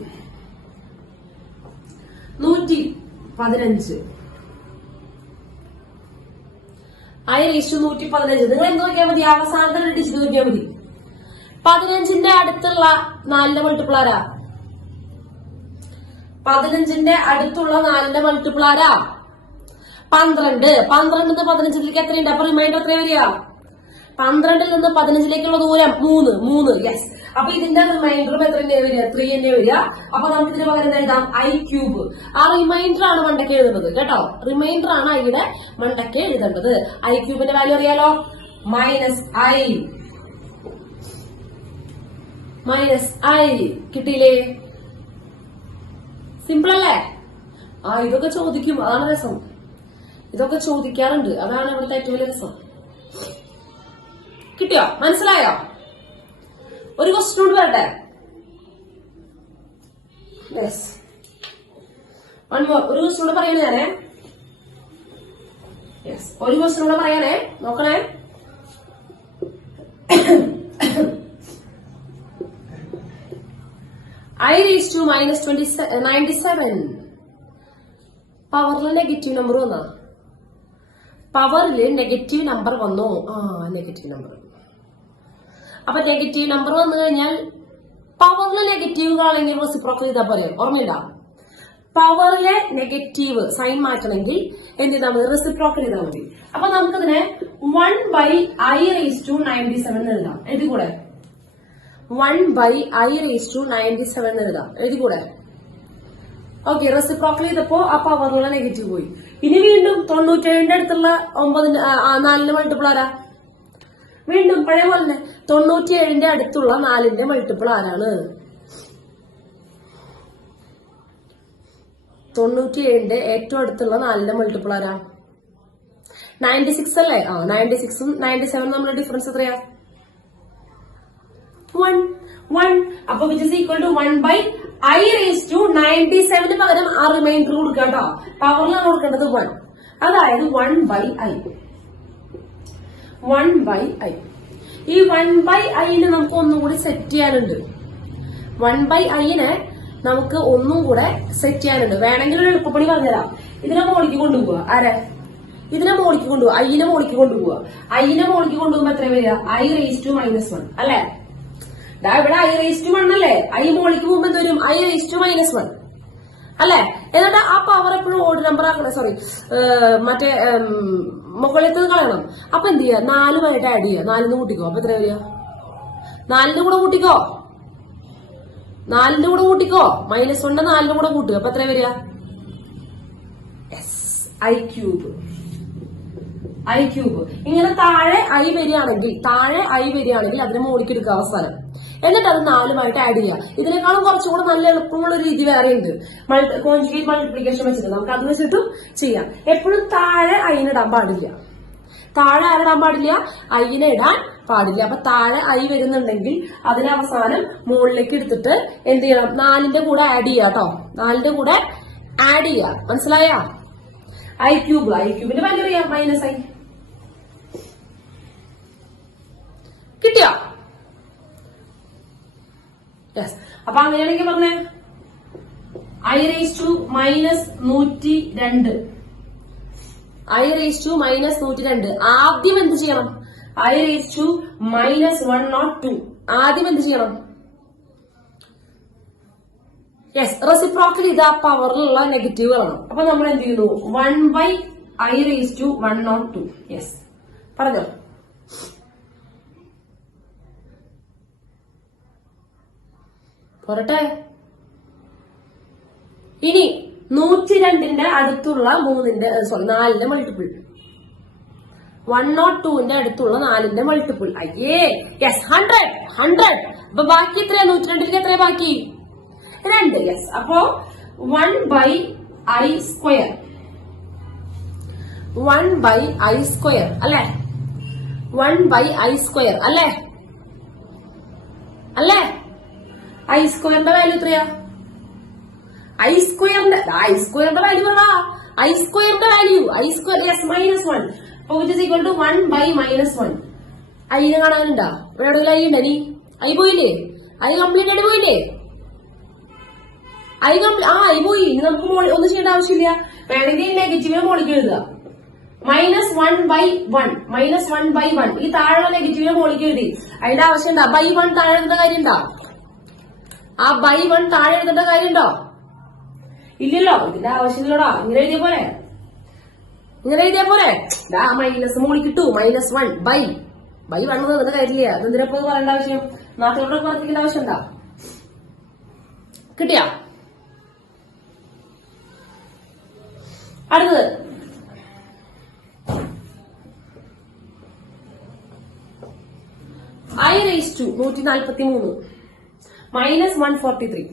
115. I raised to 115. നിങ്ങൾ എന്ത് നോക്കിയാൽ മതി? അവസാനത്തെ 2 ഡിജിറ്റ് നോക്കിയാൽ മതി. 15ന്റെ അടുത്തുള്ള 4ന്റെ മൾട്ടിപ്പിൾ ആരാ? 15ന്റെ അടുത്തുള്ള 4ന്റെ മൾട്ടിപ്പിൾ ആരാ? 12. 12 15ലേക്ക് എത്രയുണ്ട്? അപ്പൊ റിമൈൻഡർ എത്ര വരിക? 12ൽ നിന്ന് 15ലേക്കുള്ള ദൂരം 3. യെസ്. അപ്പൊ ഇതിന്റെ റിമൈൻഡറും എത്ര തന്നെ വരിക? 3 തന്നെ വരിക. അപ്പൊ നമുക്ക് ഇതിന് പകരം എഴുതാം I3. ആ റിമൈൻഡർ ആണ് മണ്ടയ്ക്ക് എഴുതുന്നത് കേട്ടോ. റിമൈൻഡർ ആണ് ഇവിടെ മണ്ടയ്ക്ക് എഴുതേണ്ടത്. I3ന്റെ വാല്യൂ അറിയാലോ? -I കിട്ടിയില്ലേ? സിമ്പിൾ അല്ലേ? ഇതൊക്കെ ചോദിക്കും, അതാണ് രസം. ഇതൊക്കെ ചോദിക്കാറുണ്ട്, അതാണ് ഇവിടുത്തെ ഏറ്റവും വലിയ രസം. കിട്ടിയോ? മനസ്സിലായോ? ഒരു ക്വസ്റ്റ്യൻ കൂടി വരട്ടെ. Yes, one more. ഒരു ക്വസ്റ്റ്യൻ കൂടെ പറയണേ ഞാനേ. യെസ്, ഒരു ക്വസ്റ്റ്യൻ കൂടെ പറയാനേ. നോക്കണേ. I raised to -97. പവറിൽ നെഗറ്റീവ് നമ്പർ വന്നാ? പവറില് നെഗറ്റീവ് നമ്പർ വന്നോ? Negative number. അപ്പൊ നെഗറ്റീവ് നമ്പർ വന്നു കഴിഞ്ഞാൽ പവറിലെ നെഗറ്റീവ് ആണെങ്കിൽ റെസിപ്രോക്കൽ ചെയ്താൽ പറയാം. ഓർമ്മയില്ല? പവറിലെ നെഗറ്റീവ് സൈൻ മാറ്റണമെങ്കിൽ എന്ത് ചെയ്താൽ മതി? റെസിപ്രോക്കൽ ചെയ്താൽ മതി. അപ്പൊ നമുക്കതിനെ 1/I raised to 97 എഴുതാം. എഴുതിക്കൂടെ? 1/I raised to 97 എഴുതാം. എഴുതിക്കൂടെ? ഓക്കെ, റെസിപ്രോക്കൽ ചെയ്തപ്പോ ആ പവറിലുള്ള നെഗറ്റീവ് പോയി. ഇനി വീണ്ടും 97ന്റെ അടുത്തുള്ള 4ന്റെ മൾട്ടിപ്പിൾ ആരാ? വീണ്ടും പഴയ പോലെ തന്നെ 97ന്റെ അടുത്തുള്ള 4ന്റെ മൾട്ടിപ്പിൾ ആരാണ്? 97ന്റെ ഏറ്റവും അടുത്തുള്ള 4ന്റെ മൾട്ടിപ്പിൾ ആരാ? 96 അല്ലേ? 96ഉം 97ഉം നമ്മുടെ ഡിഫറൻസ് എത്രയാ? 1. അപ്പൊ which is equal to 1/I raised to 97 പകരം ആ റിമൈൻഡർ കൊടുക്കുക കേട്ടോ. പവറിലാണ് കൊടുക്കേണ്ടത് 1. അതായത് 1/I. ഈ 1/Iനെ നമുക്ക് ഒന്നും കൂടി സെറ്റ് ചെയ്യാനുണ്ട്. 1/Iനെ നമുക്ക് ഒന്നും കൂടെ സെറ്റ് ചെയ്യാനുണ്ട്. വേണമെങ്കിൽ ഒരു എളുപ്പപ്പണി പറഞ്ഞുതരാം. ഇതിനെ മോളിക്ക് കൊണ്ടുപോവുക. ആരെ? ഇതിനെ മോളിക്ക് കൊണ്ടുപോവുക. I-നെ മോളിക്ക് കൊണ്ടുപോവുക. I-നെ മോളിക്ക് കൊണ്ടുപോകുമ്പോ എത്ര വരിക? I raised to -1 അല്ലെ? ഇവിടെ I raised to 1 അല്ലേ? I മോളിക്ക് പോകുമ്പോ എന്ത് വരും? I raised to -1 അല്ലെ? എന്നിട്ട് ആ പവർ എപ്പോഴും ഓഡ് നമ്പർ ആക്കണം. സോറി, മറ്റേ മുകളിലത്തെ കളയണം. അപ്പൊ എന്ത് ചെയ്യുക? 4 ആഡ് ചെയ്യുക. 4ന്ന് കൂട്ടിക്കോ. അപ്പൊ എത്ര വരിക? 4ന്റെ കൂടെ കൂട്ടിക്കോ. -1 4ന്റെ കൂടെ കൂട്ടുക. അപ്പൊ എത്ര വരിക? I3. ഇങ്ങനെ താഴെ I വരികയാണെങ്കിൽ അതിനെ മോളിക്ക് എടുക്കുക അവസാനം. എന്നിട്ട് അത് 4 ആഡ് ചെയ്യുക. ഇതിനേക്കാളും കുറച്ചുകൂടെ നല്ല എളുപ്പമുള്ള ഒരു രീതി വേറെ ഉണ്ട്. കോൺജുഗേറ്റ് മൾട്ടിപ്ലിക്കേഷൻ വെച്ചിട്ട് നമുക്ക് അത് വെച്ചിട്ടും ചെയ്യാം. എപ്പോഴും താഴെ I-നെ ഇടാൻ പാടില്ല. താഴെ ആരിടാൻ പാടില്ല? I-നെ ഇടാൻ പാടില്ല. അപ്പൊ താഴെ I വരുന്നുണ്ടെങ്കിൽ അതിനെ അവസാനം മുകളിലേക്ക് എടുത്തിട്ട് എന്ത് ചെയ്യണം? 4ന്റെ കൂടെ ആഡ് ചെയ്യുക കേട്ടോ. 4ന്റെ കൂടെ ആഡ് ചെയ്യുക. മനസ്സിലായ? I3ന്റെ വാല്യൂ അറിയാം. -I കിട്ടിയോ? യെസ്. അപ്പൊ അങ്ങനെയാണെങ്കിൽ പറഞ്ഞേ I raised to minus 102. I raised to minus 102. ആദ്യം എന്ത് ചെയ്യണം? I raised to minus 102. ആദ്യം എന്ത് ചെയ്യണം? യെസ്, റെസിപ്രോക്കൽ ഇത് ആ പവറിലുള്ള നെഗറ്റീവുകളാണ്. അപ്പൊ നമ്മൾ എന്ത് ചെയ്യുന്നു? 1/I raised to 102. യെസ്, പറഞ്ഞോ. പോരട്ടെ. ഇനി 102ന്റെ അടുത്തുള്ള 4ന്റെ മൾട്ടിപ്പിൾ, 102ന്റെ അടുത്തുള്ള 4ന്റെ മൾട്ടിപ്പിൾ. അയ്യേ, യെസ്, 100. അപ്പൊ ബാക്കി എത്രയാ? 102ലേക്ക് എത്രയാ ബാക്കി? 2. യെസ്, അപ്പോ 1/I square. 1/I square അല്ലേ? 1/I square അല്ലേ? I സ്ക്വയറിന്റെ വാല്യൂ എത്രയാ? I സ്ക്വയറിന്റെ വാല്യൂ പറ. I സ്ക്വയറിന്റെ വാല്യൂ, I സ്ക്വയർ, യെസ്, -1. അപ്പൊ വിച്ച് ഇസ് ഈക്വൽ ടു 1/-1. ഐനെ കാണാനുണ്ടാ? ഇവിടെ എവിടെയെങ്കിലും ഐ ഉണ്ടോ? നീ ഐ പോയില്ലേ? ഐ കംപ്ലീറ്റ് ആയിട്ട് പോയില്ലേ? ഐ പോയി. ഇനി നമുക്ക് ഒന്നും ചെയ്യേണ്ട ആവശ്യമില്ല. വേണമെങ്കിൽ നെഗറ്റീവിനെ മോളിക്ക് എഴുതുക. -1/1. ഈ താഴെയുള്ള നെഗറ്റീവിനെ മോളിക്ക് എഴുതി. അതിന്റെ ആവശ്യം ഉണ്ടാ? by1 താഴെ എഴുതേണ്ട കാര്യം ഉണ്ടാ? ആ by1 താഴെ എഴുതേണ്ട കാര്യം ഉണ്ടോ? ഇല്ലല്ലോ. ഇതിന്റെ ആവശ്യമില്ലടാ. ഇങ്ങനെ എഴുതിയ പോലെ മൈനസ് മോളിക്കിട്ടു. -1 by1 എഴുതേണ്ട കാര്യമില്ല. അതെന്തിനപ്പോ പറയേണ്ട ആവശ്യം? നാട്ടിലോട്ട് പ്രവർത്തിക്കേണ്ട ആവശ്യം ഉണ്ടാ? കിട്ടിയാ? അടുത്തത് I raised to 143 -143.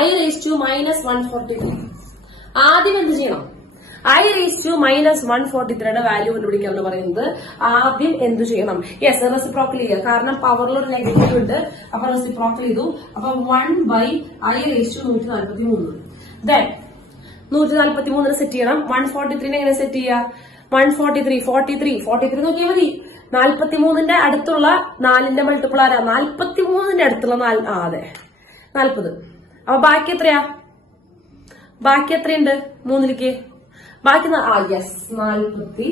I raised to -143. ആദ്യം എന്ത് ചെയ്യണം? I raised to -143യുടെ വാല്യൂ കണ്ടുപിടിക്കാന്ന് പറയുന്നത് ആദ്യം എന്ത് ചെയ്യണം? യെസ്, റെസിപ്രോക്കൽ ചെയ്യുക. കാരണം പവറിലൊരു നെഗറ്റീവ് ഉണ്ട്. അപ്പൊ റെസിപ്രോക്കൽ ചെയ്തു. അപ്പൊ 1/I raised to 143. Then 143 set ചെയ്യണം. 143 എങ്ങനെ സെറ്റ് ചെയ്യുക? 143 നോക്കിയാൽ മതി. 43ന്റെ അടുത്തുള്ള 4ന്റെ മൾട്ടിപ്പിൾ ആരാ? 43ന്റെ അടുത്തുള്ള 4. അതെ, 40. അപ്പൊ ബാക്കി എത്രയാ? ബാക്കി എത്രയുണ്ട്? 3ലേക്ക് ബാക്കി യെസ്, 43.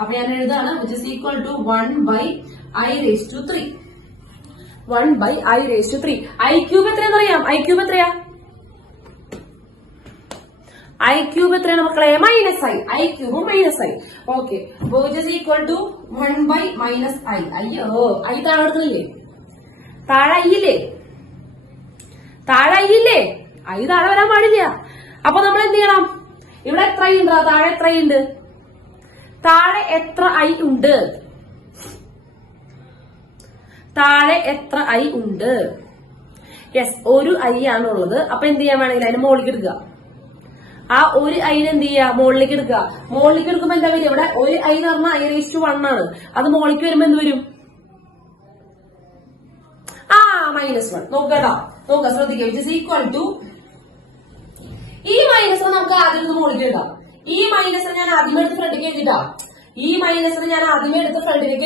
അപ്പൊ ഞാൻ എഴുതാണ് which is equal to 1/I raised to 3. 1/I raised to 3. I cube എത്രയാന്ന് അറിയാം? I ക്യൂബ് എത്രയാ മക്കളെ? -I. I cube -I. Okay, which is equal to 1/-I. അയ്യോ, I താഴെ എടുക്കുന്നില്ലേ? താഴെ I ഇല്ലേ? I താഴെ വരാൻ പാടില്ല. അപ്പൊ നമ്മൾ എന്ത് ചെയ്യണം? ഇവിടെ എത്ര I ഉണ്ട്? താഴെ എത്ര I ഉണ്ട്? താഴെ എത്ര I ഉണ്ട്? യെസ്, ഒരു I ആണുള്ളത്. അപ്പൊ എന്ത് ചെയ്യാൻ വേണമെങ്കിൽ അതിന് മുകളിലേക്ക് എടുക്കുക. ആ ഒരു ഐനെ എന്ത് ചെയ്യുക? മുകളിലേക്ക് എടുക്കുക. മുകളിലേക്ക് എടുക്കുമ്പോ എന്താ വരും? ഇവിടെ ഒരു I എന്ന് പറഞ്ഞാൽ I raised to 1 ആണ്. അത് മുകളിലേക്ക് വരുമ്പോ എന്ത് വരും? -1. നോക്കട്ടോ, ശ്രദ്ധിക്കുക. വിച്ച് ഇസ് ഈക്വൽ ടു ഈ -1 നമുക്ക് ആദ്യം എടുത്ത് മുകളിലേക്ക് എഴുതാം. ഈ -നെ ഞാൻ ആദ്യമേ എടുത്ത് ഫ്രണ്ടിലേക്ക് എഴുതിട്ടാ.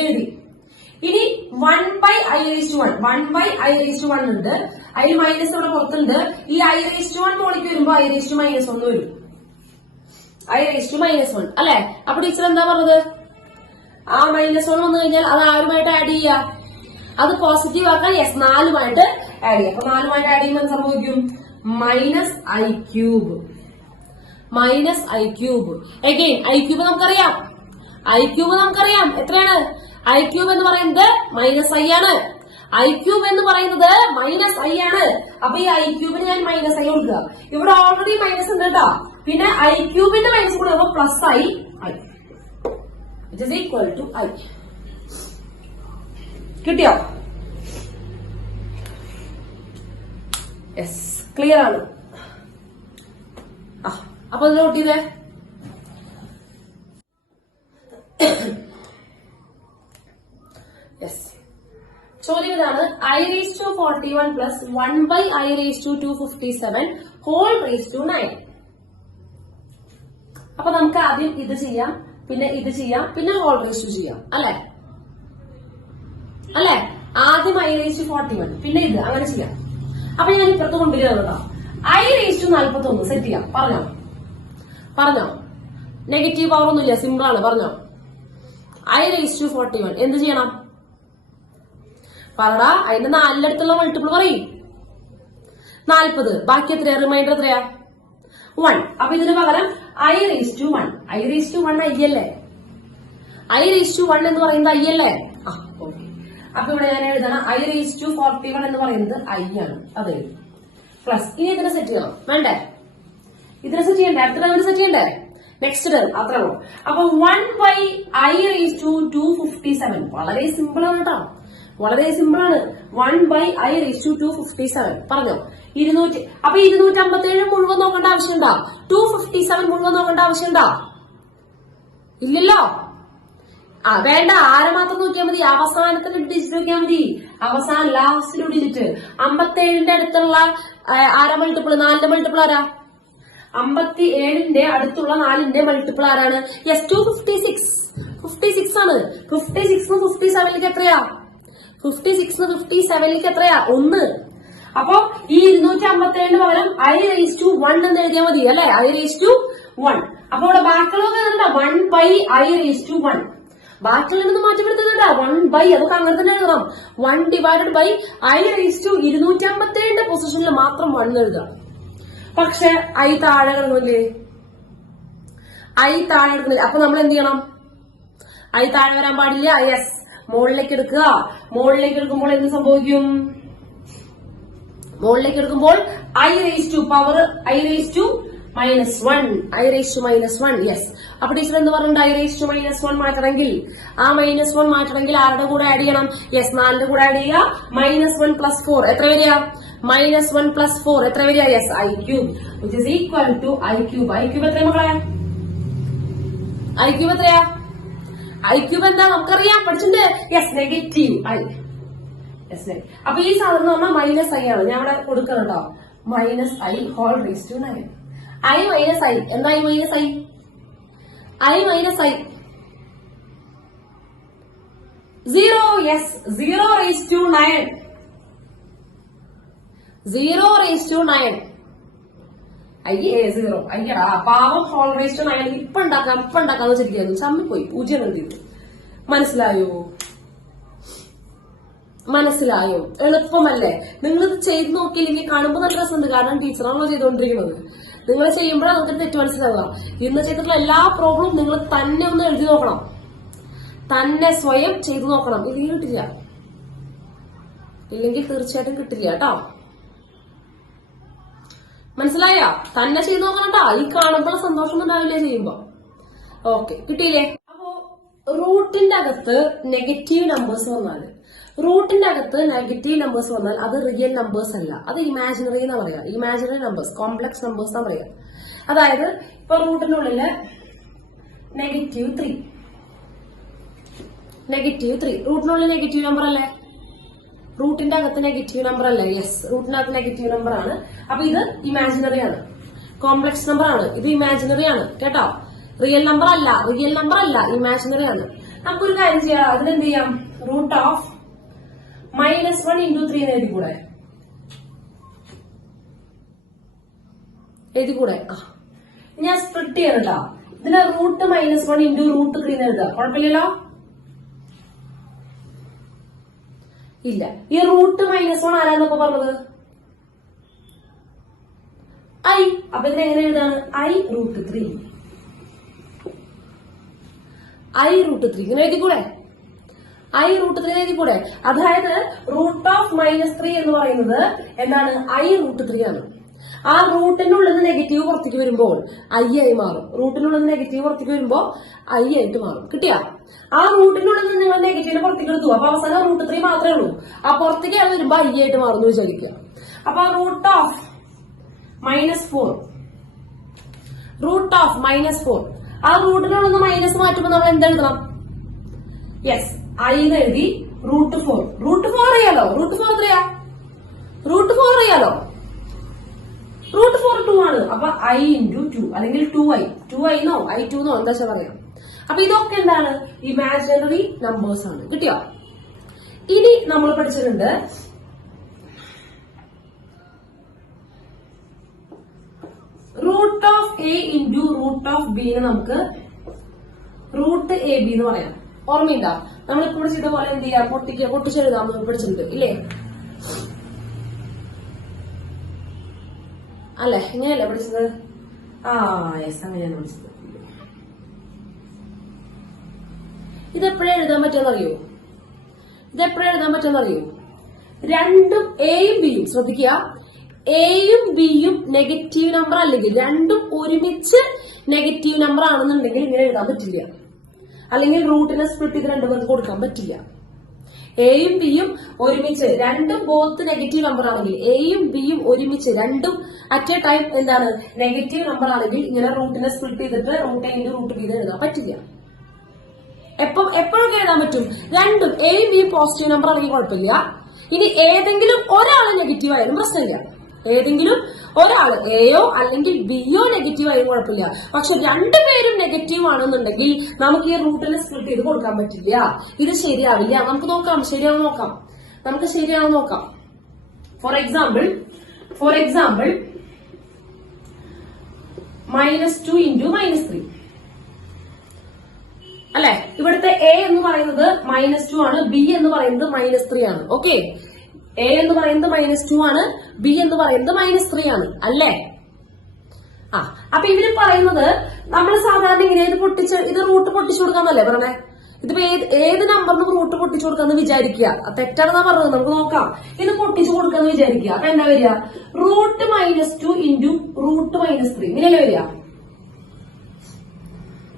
എഴുതി. ഇനി 1/I raised to 1. 1/I raised to 1 ഉണ്ട്. അതിൽ മൈനസ് ഇവിടെ പുറത്തുണ്ട്. ഈ I raised to 1 മുകളിലേക്ക് വരുമ്പോ I raised to -1 വരും. I raised to -1 അല്ലെ? അപ്പൊ ടീച്ചർ എന്താ പറഞ്ഞത്? ആ -1 വന്നു കഴിഞ്ഞാൽ അത് ആരുമായിട്ട് ആഡ് ചെയ്യുക? അത് പോസിറ്റീവ് ആക്കാൻ യെസ് 4 ആഡ് ചെയ്യുക. അപ്പൊ 4 ആഡ് ചെയ്യുമ്പോൾ എന്ത് സംഭവിക്കും? -I cube. Again I cube നമുക്കറിയാം. എത്രയാണ്? I ക്യൂബ് എന്ന് പറയുന്നത് -I ആണ്. I ക്യൂബ് എന്ന് പറയുന്നത് -I ആണ്. അപ്പൊ ഈ I ക്യൂബിന് ഞാൻ -I കൊടുക്കുക. ഇവിടെ ഓൾറെഡി മൈനസ് ഉണ്ട് കേട്ടോ. പിന്നെ I ക്യൂബിന്റെ മൈനസ് കൂടെ +I which is equal to I. കിട്ടിയോ? യെസ്, ക്ലിയർ ആണ്. അപ്പൊ നോട്ട് ചെയ്തേ. യെസ്, ചോദ്യം ഇതാണ്. I raised to 41 plus 1/I raised to 257 whole raised to 9. അപ്പൊ നമുക്ക് ആദ്യം ഇത് ചെയ്യാം, പിന്നെ ഇത് ചെയ്യാം, പിന്നെ ഹോൾ റേസ് ടു ചെയ്യാം. അല്ലെ? ആദ്യം I raised to 41, പിന്നെ ഇത് അങ്ങനെ ചെയ്യാം. അപ്പൊ ഞാൻ ഇപ്പുറത്ത് കൊണ്ടുവരിക കേട്ടോ. i⁻41 സെറ്റ് ചെയ്യാം. പറഞ്ഞോ നെഗറ്റീവ് പവർ ഒന്നുമില്ല, സിമ്പിൾ ആണ്. പറഞ്ഞോ i⁻41 എന്ത് ചെയ്യണം? പറടാ, അതിന്റെ 4ന്റെ അടുത്തുള്ള മൾട്ടിപ്പിൾ പറയും. 40. ബാക്കി എത്രയാ? റിമൈൻഡർ എത്രയാ? 1. അപ്പൊ ഇതിന് പകരം i⁻1. i⁻1 i അല്ലേ? i⁻1 എന്ന് പറയുന്നത് i അല്ലേ? ഓക്കെ. അപ്പൊ ഇവിടെ ഞാൻ എഴുതണം i⁻41 എന്ന് പറയുന്നത് i ആണ്. അതെ, പ്ലസ്. ഇനി ഇതിനെ സെറ്റ് ചെയ്യണം, വേണ്ടേ? ഇതിനെ സെറ്റ് ചെയ്യണ്ടേ? അടുത്ത ടേമിന് സെറ്റ് ചെയ്യണ്ടേ? Next term. അത്രേ ഉള്ളൂ. അപ്പൊ 1/i⁻257. വളരെ സിമ്പിൾ ആണ് കേട്ടോ, വളരെ സിമ്പിൾ ആണ്. 1/i⁻257. പറഞ്ഞോ 200. അപ്പൊ 257 മുഴുവൻ നോക്കേണ്ട ആവശ്യമുണ്ടോ? 257 മുഴുവൻ നോക്കേണ്ട ആവശ്യമുണ്ടോ? ഇല്ലല്ലോ. വേണ്ട, ആരെ മാത്രം നോക്കിയാൽ മതി? അവസാനത്തെ ഡിജിറ്റ് നോക്കിയാൽ മതി. അവസാനം ലാസ്റ്റ് ഡിജിറ്റ് 57ന്റെ അടുത്തുള്ള ആരാ മൾട്ടിപ്പിൾ? 4ന്റെ മൾട്ടിപ്പിൾ ആരാ? 57ന്റെ അടുത്തുള്ള 4ന്റെ മൾട്ടിപ്പിൾ ആരാണ്? യെസ്, 256. 56 ആണ്. 56 57ലേക്ക് എത്രയാ? 56 എത്രയാ? 1. അപ്പൊ ഈ 257 പകരം i⁻1 എന്ന് എഴുതിയാൽ മതി അല്ലെ? i⁻1. അപ്പൊ ഇവിടെ ബാക്കിയുള്ളത് 1/i⁻1. ബാക്കിയുള്ളതൊന്നും മാറ്റപ്പെടുത്തുന്നുണ്ട്. 1/, അതൊക്കെ അങ്ങനെ തന്നെ എഴുതണം. 1/i⁻257ന്റെ പൊസിഷനിൽ മാത്രം 1 എഴുതാം. പക്ഷെ i താഴെ കിടന്നില്ലേ? i താഴെ എടുക്കുന്നില്ല. അപ്പൊ നമ്മൾ എന്ത് ചെയ്യണം? i താഴെ വരാൻ പാടില്ല. യെസ്, മുകളിലേക്ക് എടുക്കുക. മുകളിലേക്ക് എടുക്കുമ്പോൾ എന്ത് സംഭവിക്കും? മുകളിലേക്ക് എടുക്കുമ്പോൾ i⁻1. യെസ്. അപ്പൊ ടീച്ചർ എന്ന് പറഞ്ഞിട്ട് i⁻1 മാറ്റണമെങ്കിൽ ആ -1 മാറ്റണമെങ്കിൽ ആരുടെ കൂടെ ആഡ് ചെയ്യണം? യെസ്, 4ന്റെ കൂടെ ആഡ് ചെയ്യുക. -1 + 4 എത്ര വരിക? -1 + 4 എത്ര വരിക? Yes, i³ which is equal to i³ എത്രയാ മക്കളെ? i³ എത്രയാ? i³ എന്താ നമുക്കറിയാം, പഠിച്ചിട്ടുണ്ട്. Yes, negative i. യെസ്. അപ്പൊ ഈ സാധനം എന്ന് പറഞ്ഞാൽ -i ആണ്. ഞാൻ ഇവിടെ കൊടുക്കണം കേട്ടോ. -i⁻9. i - i എന്താ? i - i. i - i 0. Yes, 0/9. 0/9. i0. അയ്യടാ പാവം. (9) ഇപ്പൊ ഉണ്ടാക്കാന്ന് വെച്ചിരിക്കുന്നു. ചമ്മിപ്പോയി. 0 എഴുതിയത്. മനസ്സിലായോ? എളുപ്പമല്ലേ? നിങ്ങളിത് ചെയ്ത് നോക്കിയില്ലെങ്കിൽ കാണുമ്പോൾ നല്ല രസമുണ്ട്. കാരണം ടീച്ചറാണല്ലോ ചെയ്തുകൊണ്ടിരിക്കുന്നത്. നിങ്ങൾ ചെയ്യുമ്പോഴാണ് നമുക്ക് തെറ്റ് മനസ്സിലാവുക. ഇന്ന് ചെയ്തിട്ടുള്ള എല്ലാ പ്രോബ്ലവും നിങ്ങൾ തന്നെ ഒന്ന് എഴുതി നോക്കണം, തന്നെ സ്വയം ചെയ്തു നോക്കണം. ഇല്ലെങ്കിൽ കിട്ടില്ല, ഇല്ലെങ്കിൽ തീർച്ചയായിട്ടും കിട്ടില്ല കേട്ടോ. മനസ്സിലായോ? തന്നെ ചെയ്തു നോക്കണം കേട്ടോ. ഈ കാണുമ്പോൾ സന്തോഷം ഉണ്ടാവില്ലേ ചെയ്യുമ്പോ? ഓക്കെ, കിട്ടിയില്ലേ? അപ്പോ റൂട്ടിന്റെ അകത്ത് നെഗറ്റീവ് നമ്പേഴ്സ് വന്നാൽ അത് റിയൽ നമ്പേഴ്സ് അല്ല, അത് ഇമാജിനറി എന്നാ പറയാ. ഇമാജിനറി നമ്പേഴ്സ്, കോംപ്ലക്സ് നമ്പേഴ്സ് എന്നാ പറയാ. അതായത് ഇപ്പൊ റൂട്ടിനുള്ളില് -3. റൂട്ടിനുള്ളിൽ നെഗറ്റീവ് നമ്പർ അല്ലേ? റൂട്ടിന്റെ അകത്ത് നെഗറ്റീവ് നമ്പർ അല്ലേ? യെസ്, റൂട്ടിനകത്ത് നെഗറ്റീവ് നമ്പർ ആണ്. അപ്പൊ ഇത് ഇമാജിനറി ആണ്, കോംപ്ലക്സ് നമ്പർ ആണ്. ഇത് ഇമാജിനറി ആണ് കേട്ടോ, റിയൽ നമ്പർ അല്ല, ഇമാജിനറി ആണ്. നമുക്കൊരു കാര്യം ചെയ്യാം, അതിനെന്ത് ചെയ്യാം? √(-1 × 3) എന്ന് എഴുതിക്കൂടെ? ഞാൻ സ്പ്ലിറ്റ് ചെയ്യാം കേട്ടോ. ഇതിന് √(-1 × √3) എന്ന് എഴുതാം, കുഴപ്പമില്ലല്ലോ. ഇല്ല, ഈ √-1 ആരാന്നൊക്കെ പറഞ്ഞത്? i. അപ്പൊ ഇതിനെങ്ങനെ എഴുതാണ്? i√3. ഇങ്ങനെ എഴുതിക്കൂടെ? i√3 എഴുതിക്കൂടെ? അതായത് √(-3) എന്ന് പറയുന്നത് എന്താണ്? i√3 ആണ്. ആ റൂട്ടിനുള്ളിൽ നിന്ന് നെഗറ്റീവ് പുറത്തേക്ക് വരുമ്പോൾ i ആയി മാറും. റൂട്ടിനുള്ളിൽ നിന്ന് നെഗറ്റീവ് പുറത്തേക്ക് വരുമ്പോൾ i ആയിട്ട് മാറും. കിട്ടിയ? ആ റൂട്ടിനുള്ളിൽ നിന്ന് നിങ്ങൾ നെഗറ്റീവിനെ പുറത്തേക്ക് എടുത്തു. അപ്പൊ അവസാനം √3 മാത്രമേ ഉള്ളൂ. ആ പുറത്തേക്ക് അത് വരുമ്പോ i ആയിട്ട് മാറും എന്ന് വിചാരിക്കുക. അപ്പൊ √(-4) ആ റൂട്ടിനുള്ളിൽ നിന്ന് മൈനസ് മാറ്റുമ്പോൾ നമ്മൾ എന്തെഴുതണം? യെസ്, i എന്ന് എഴുതി. √4 അറിയാലോ? √4 എത്രയാ? √4 അറിയാലോ? √4 2 ആണ്. അപ്പൊ i × 2 അല്ലെങ്കിൽ 2i എന്നോ i2 എന്നോ എന്താ വെച്ചാൽ പറയാം. അപ്പൊ ഇതൊക്കെ എന്താണ്? ഇമാജിനറി നമ്പേഴ്സ് ആണ്. കിട്ടിയോ? ഇനി നമ്മൾ പഠിച്ചിട്ടുണ്ട് root of a into root of b നമുക്ക് റൂട്ട് എ ബി എന്ന് പറയാം. ഓർമ്മയുണ്ടോ? നമ്മളിപ്പോൾ ചെയ്ത പോലെ എന്ത് ചെയ്യാം, പൊട്ടിച്ചെഴുതാം പഠിച്ചിട്ടുണ്ട് ഇല്ലേ? അല്ലെ, ഇങ്ങനെയല്ലേ പഠിച്ചത്? യെസ്, അങ്ങനെയാണ് പഠിച്ചത്. ഇതെപ്പോഴാ എഴുതാൻ പറ്റുമെന്നറിയോ? രണ്ടും എയും ബിയും, ശ്രദ്ധിക്കുക, എയും ബിയും നെഗറ്റീവ് നമ്പർ അല്ലെങ്കിൽ രണ്ടും ഒരുമിച്ച് നെഗറ്റീവ് നമ്പർ ആണെന്നുണ്ടെങ്കിൽ ഇങ്ങനെ എഴുതാൻ പറ്റില്ല. അല്ലെങ്കിൽ റൂട്ടിനെ സ്പ്ലിറ്റ് ചെയ്ത് രണ്ടു പേർക്ക് കൊടുക്കാൻ പറ്റില്ല. എയും ബിയും ഒരുമിച്ച് രണ്ടും ബോത്ത് നെഗറ്റീവ് നമ്പർ ആണെങ്കിൽ, എയും ബിയും ഒരുമിച്ച് രണ്ടും അറ്റ് എ ടൈം എന്താണ് നെഗറ്റീവ് നമ്പർ ആണെങ്കിൽ ഇങ്ങനെ റൂട്ടിനെ സ്പ്ലിറ്റ് ചെയ്തിട്ട് root a into root b എഴുതാൻ പറ്റില്ല. എപ്പോഴൊക്കെ എഴുതാൻ പറ്റും? രണ്ടും എയും ബിയും പോസിറ്റീവ് നമ്പർ ആണെങ്കിൽ കുഴപ്പമില്ല. ഇനി ഏതെങ്കിലും ഒരാള് നെഗറ്റീവ് ആയാലും പ്രശ്നമില്ല. ഏതെങ്കിലും ഒരാള് എയോ അല്ലെങ്കിൽ ബിയോ നെഗറ്റീവ് ആയാലും കുഴപ്പമില്ല. പക്ഷെ രണ്ടുപേരും നെഗറ്റീവ് ആണെന്നുണ്ടെങ്കിൽ നമുക്ക് ഈ റൂട്ടിനെ സ്പ്ലിറ്റ് ചെയ്ത് കൊടുക്കാൻ പറ്റില്ല. ഇത് ശരിയാവില്ല. നമുക്ക് നോക്കാം, ശരിയാണോ നോക്കാം. ഫോർ എക്സാമ്പിൾ -2 ഇൻറ്റു -3 അല്ലെ? ഇവിടുത്തെ എ എന്ന് പറയുന്നത് -2 ആണ്, ബി എന്ന് പറയുന്നത് -3 ആണ്. ഓക്കെ, എ എന്ന് പറയുന്നത് -2 ആണ്, ബി എന്ന് പറയുന്നത് -3 ആണ് അല്ലേ? അപ്പൊ ഇവര് പറയുന്നത് നമ്മൾ സാധാരണ ഇങ്ങനെ ഇത് റൂട്ട് പൊട്ടിച്ചു കൊടുക്കാന്നല്ലേ പറഞ്ഞേ? ഇതിപ്പോ ഏത് നമ്പറിന് റൂട്ട് പൊട്ടിച്ചു കൊടുക്കാന്ന് വിചാരിക്കുക. തെറ്റാണെന്നാ പറഞ്ഞത്, നമുക്ക് നോക്കാം. ഇത് പൊട്ടിച്ചു കൊടുക്കാന്ന് വിചാരിക്കുക. അപ്പൊ എന്താ വരിക? റൂട്ട് -2 ഇൻറ്റു റൂട്ട് -3 ഇങ്ങനെയല്ലേ വരിക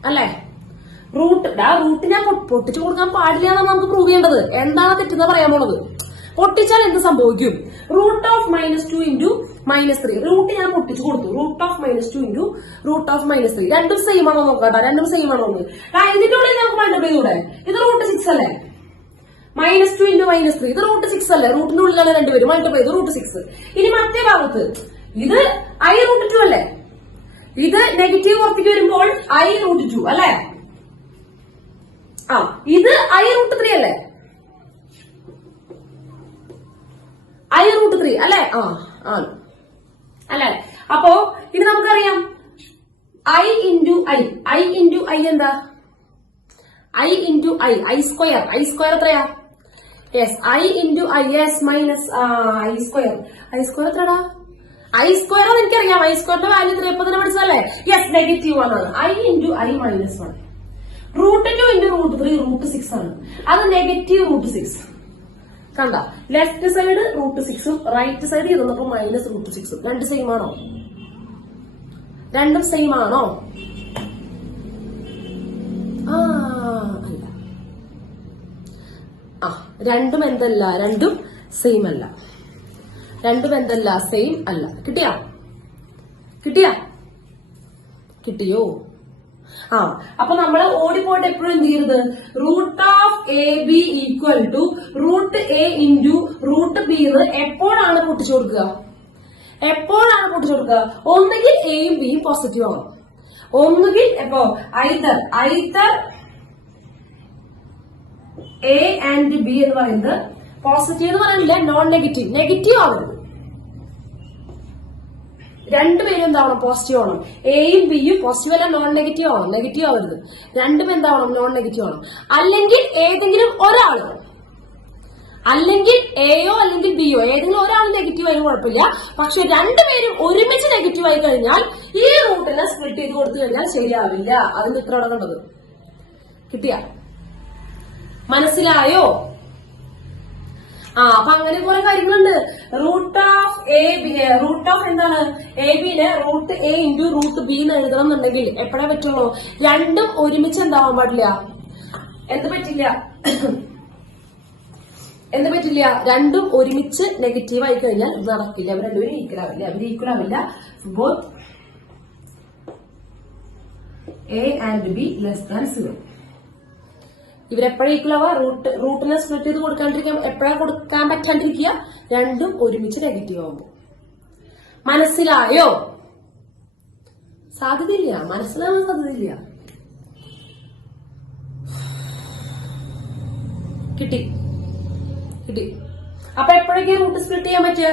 അല്ലേ? റൂട്ടിനെ പൊട്ടിച്ചു കൊടുക്കാൻ പാടില്ല എന്നാണ് നമുക്ക് പ്രൂവ് ചെയ്യേണ്ടത്. എന്താണ് തെറ്റെന്ന് പറയാൻ പോണത്? പൊട്ടിച്ചാൽ എന്ത് സംഭവിക്കും? റൂട്ട് ഓഫ് -2 ഇൻറ്റു -3 റൂട്ട് ഞാൻ പൊട്ടിച്ചു കൊടുത്തു. Root of -2 into root of -3 രണ്ടും സെയിം ആണോ നോക്കാട്ടോ? രണ്ടും സെയിം ആണോ? ഇതിന്റെ ഉള്ളിൽ നമുക്ക് മൾട്ടിപ്ലൈ ചെയ്തൂടെ? ഇത് റൂട്ട് 6 അല്ലേ? -2 ഇൻറ്റു -3 ഇത് റൂട്ട് 6 അല്ലേ? റൂട്ടിന്റെ ഉള്ളിലാണ് രണ്ടുപേരും മൾട്ടിപ്ലൈ ചെയ്ത് റൂട്ട് 6. ഇനി മറ്റേ ഭാഗത്ത് ഇത് i√2 അല്ലേ? ഇത് നെഗറ്റീവ് പുറത്തേക്ക് വരുമ്പോൾ i√2 അല്ലേ? ഇത് i√3 അല്ലേ? i√3 അല്ലേ? ആണ് അല്ലെ? അപ്പോ ഇത് നമുക്കറിയാം i ഇൻറ്റു ഐ എന്താ? i സ്ക്വയർ എത്രയാ? Yes, i into i minus i square എത്രടാ? i സ്ക്വയർ എനിക്കറിയാം. i സ്ക്വയറിന്റെ വാല്യൂ 3 പഠിച്ചതല്ലേ? യെസ്, നെഗറ്റീവ് ആണ്. i into i -1 √2 into √3 root 6 ആണ്. അത് നെഗറ്റീവ് √6 കണ്ട. ലെഫ്റ്റ് സൈഡ് √6ഉം റൈറ്റ് സൈഡ് ഇരുന്നപ്പോ -√6ഉം രണ്ട് സെയിം ആണോ? രണ്ടും സെയിം ആണോ? അല്ല. രണ്ടും എന്തല്ല? രണ്ടും സെയിം അല്ല. സെയിം അല്ല. കിട്ടിയോ? അപ്പൊ നമ്മള് ഓടിപ്പോയിട്ട് എപ്പോഴും എന്ത് ചെയ്യരുത്? √ Of a b equal to √a into √b എന്ന് എപ്പോഴാണ് പൊട്ടിച്ചു കൊടുക്കുക? ഒന്നുകിൽ എയും ബിയും പോസിറ്റീവ് ആവും. ഒന്നുകിൽ എപ്പോ ഐതർ എ ആൻഡ് ബി എന്ന് പറയുന്നത് പോസിറ്റീവ് എന്ന് പറയുന്നില്ല, നോൺ നെഗറ്റീവ് ആവരുത്. രണ്ടുപേരും എന്താവണം? പോസിറ്റീവ് ആവണം. എയും ബിയും പോസിറ്റീവ് അല്ല, നോൺ നെഗറ്റീവ് ആവണം. നെഗറ്റീവ് ആവരുത്. രണ്ടും എന്താവണം? നോൺ നെഗറ്റീവ് ആവണം. അല്ലെങ്കിൽ ഏതെങ്കിലും ഒരാള്, അല്ലെങ്കിൽ എയോ അല്ലെങ്കിൽ ബിയോ ഏതെങ്കിലും ഒരാൾ നെഗറ്റീവ് ആയാലും കുഴപ്പമില്ല. പക്ഷെ രണ്ടുപേരും ഒരുമിച്ച് നെഗറ്റീവ് ആയി കഴിഞ്ഞാൽ ഈ റൂട്ടിനെ സ്പ്ലിറ്റ് ചെയ്ത് കൊടുത്തു കഴിഞ്ഞാൽ ശരിയാവില്ല. അതിന് ഇത്ര കണ്ടത് കിട്ടിയ? മനസ്സിലായോ? അപ്പൊ അങ്ങനെ കുറെ കാര്യങ്ങളുണ്ട്. റൂട്ട് ഓഫ് എന്താണ്? എ ബിനെ √a ഇൻറ്റു √b എന്ന് എഴുതണം എന്നുണ്ടെങ്കിൽ എപ്പോഴേ പറ്റുള്ളൂ? രണ്ടും ഒരുമിച്ച് എന്താവാൻ പാടില്ല? എന്ത് പറ്റില്ല? രണ്ടും ഒരുമിച്ച് നെഗറ്റീവ് ആയി കഴിഞ്ഞാൽ ഇത് നടക്കില്ല. അവർ രണ്ടുപേരും ഈക്വൽ ആവില്ല. ബോത്ത് എ ആൻഡ് ബി <0 ഇവരെപ്പോഴും ഈക്വൽ ആവുക? റൂട്ടിനെ സ്പ്ലിറ്റ് ചെയ്ത് എപ്പോഴാ കൊടുക്കാൻ പറ്റാണ്ടിരിക്കുക? രണ്ടും ഒരുമിച്ച് നെഗറ്റീവ് ആവുമ്പോ. മനസ്സിലായോ? സാധ്യതയില്ല. മനസ്സിലാവാൻ സാധ്യതയില്ല. കിട്ടി. അപ്പൊ എപ്പോഴൊക്കെ റൂട്ട് സ്പ്ലിറ്റ് ചെയ്യാൻ പറ്റുക?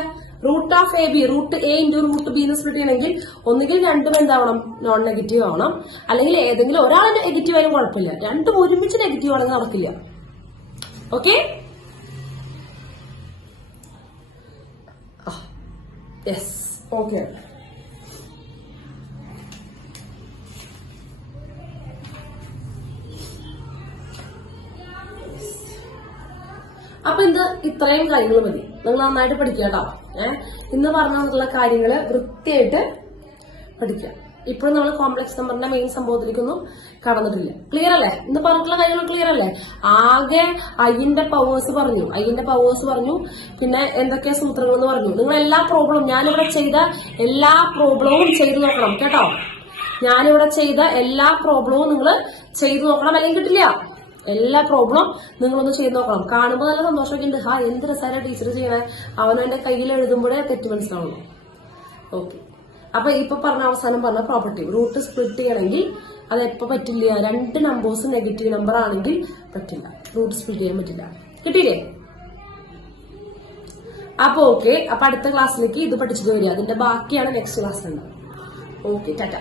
Root of a b root a into root b എന്ന് സ്പ്ലിറ്റ് ചെയ്യണമെങ്കിൽ ഒന്നുകിൽ രണ്ടും എന്താവണം നോൺ നെഗറ്റീവ് ആവണം, അല്ലെങ്കിൽ ഏതെങ്കിലും ഒരാൾ നെഗറ്റീവ് ആയാലും കുഴപ്പമില്ല, രണ്ടും ഒരുമിച്ച് നെഗറ്റീവ് ആണെങ്കിൽ നടക്കില്ല. Okay, yes, okay. അപ്പൊ ഇത് ഇത്രയും കാര്യങ്ങൾ മതി. നിങ്ങൾ നന്നായിട്ട് പഠിക്കുക കേട്ടോ. ഇന്ന് പറഞ്ഞിട്ടുള്ള കാര്യങ്ങള് വൃത്തിയായിട്ട് പഠിക്കുക. ഇപ്പോഴും നമ്മൾ കോംപ്ലക്സ് നമ്പറിന്റെ മെയിൻ സംഭവത്തിലേക്കൊന്നും കടന്നിട്ടില്ല. ക്ലിയർ അല്ലേ? ഇന്ന് പറഞ്ഞിട്ടുള്ള കാര്യങ്ങൾ ക്ലിയർ അല്ലേ? ആകെ ഐന്റെ പവേഴ്സ് പറഞ്ഞു, പിന്നെ എന്തൊക്കെ സൂത്രങ്ങൾ എന്ന് പറഞ്ഞു. നിങ്ങൾ എല്ലാ പ്രോബ്ലവും ഞാനിവിടെ ചെയ്ത എല്ലാ പ്രോബ്ലവും ചെയ്തു നോക്കണം കേട്ടോ. ഞാനിവിടെ ചെയ്ത എല്ലാ പ്രോബ്ലവും നിങ്ങൾ ചെയ്തു നോക്കണം, അല്ലെങ്കിൽ കിട്ടില്ല. എല്ലാ പ്രോബ്ലം നിങ്ങളൊന്ന് ചെയ്ത് നോക്കണം. കാണുമ്പോൾ നല്ല സന്തോഷമൊക്കെ ഉണ്ട്. എന്ത് രസമായിട്ട് ടീച്ചർ ചെയ്യണേ, അവനെന്റെ കയ്യിൽ എഴുതുമ്പോഴേ തെറ്റ് മനസ്സിലാവുള്ളൂ. ഓക്കെ, അപ്പൊ ഇപ്പൊ അവസാനം പറഞ്ഞ പ്രോപ്പർട്ടി റൂട്ട് സ്പ്ലിറ്റ് ചെയ്യണമെങ്കിൽ അത് എപ്പോ പറ്റില്ല? രണ്ട് നമ്പേഴ്സ് നെഗറ്റീവ് നമ്പർ ആണെങ്കിൽ പറ്റില്ല, റൂട്ട് സ്പ്ലിറ്റ് ചെയ്യാൻ പറ്റില്ല. കിട്ടിയില്ലേ? അപ്പൊ ഓക്കെ, അപ്പൊ അടുത്ത ക്ലാസ്സിലേക്ക് ഇത് പഠിച്ചിട്ട് വരിക. അതിന്റെ ബാക്കിയാണ് നെക്സ്റ്റ് ക്ലാസ്സിലുണ്ടാവും. ഓക്കെ, ടാറ്റ.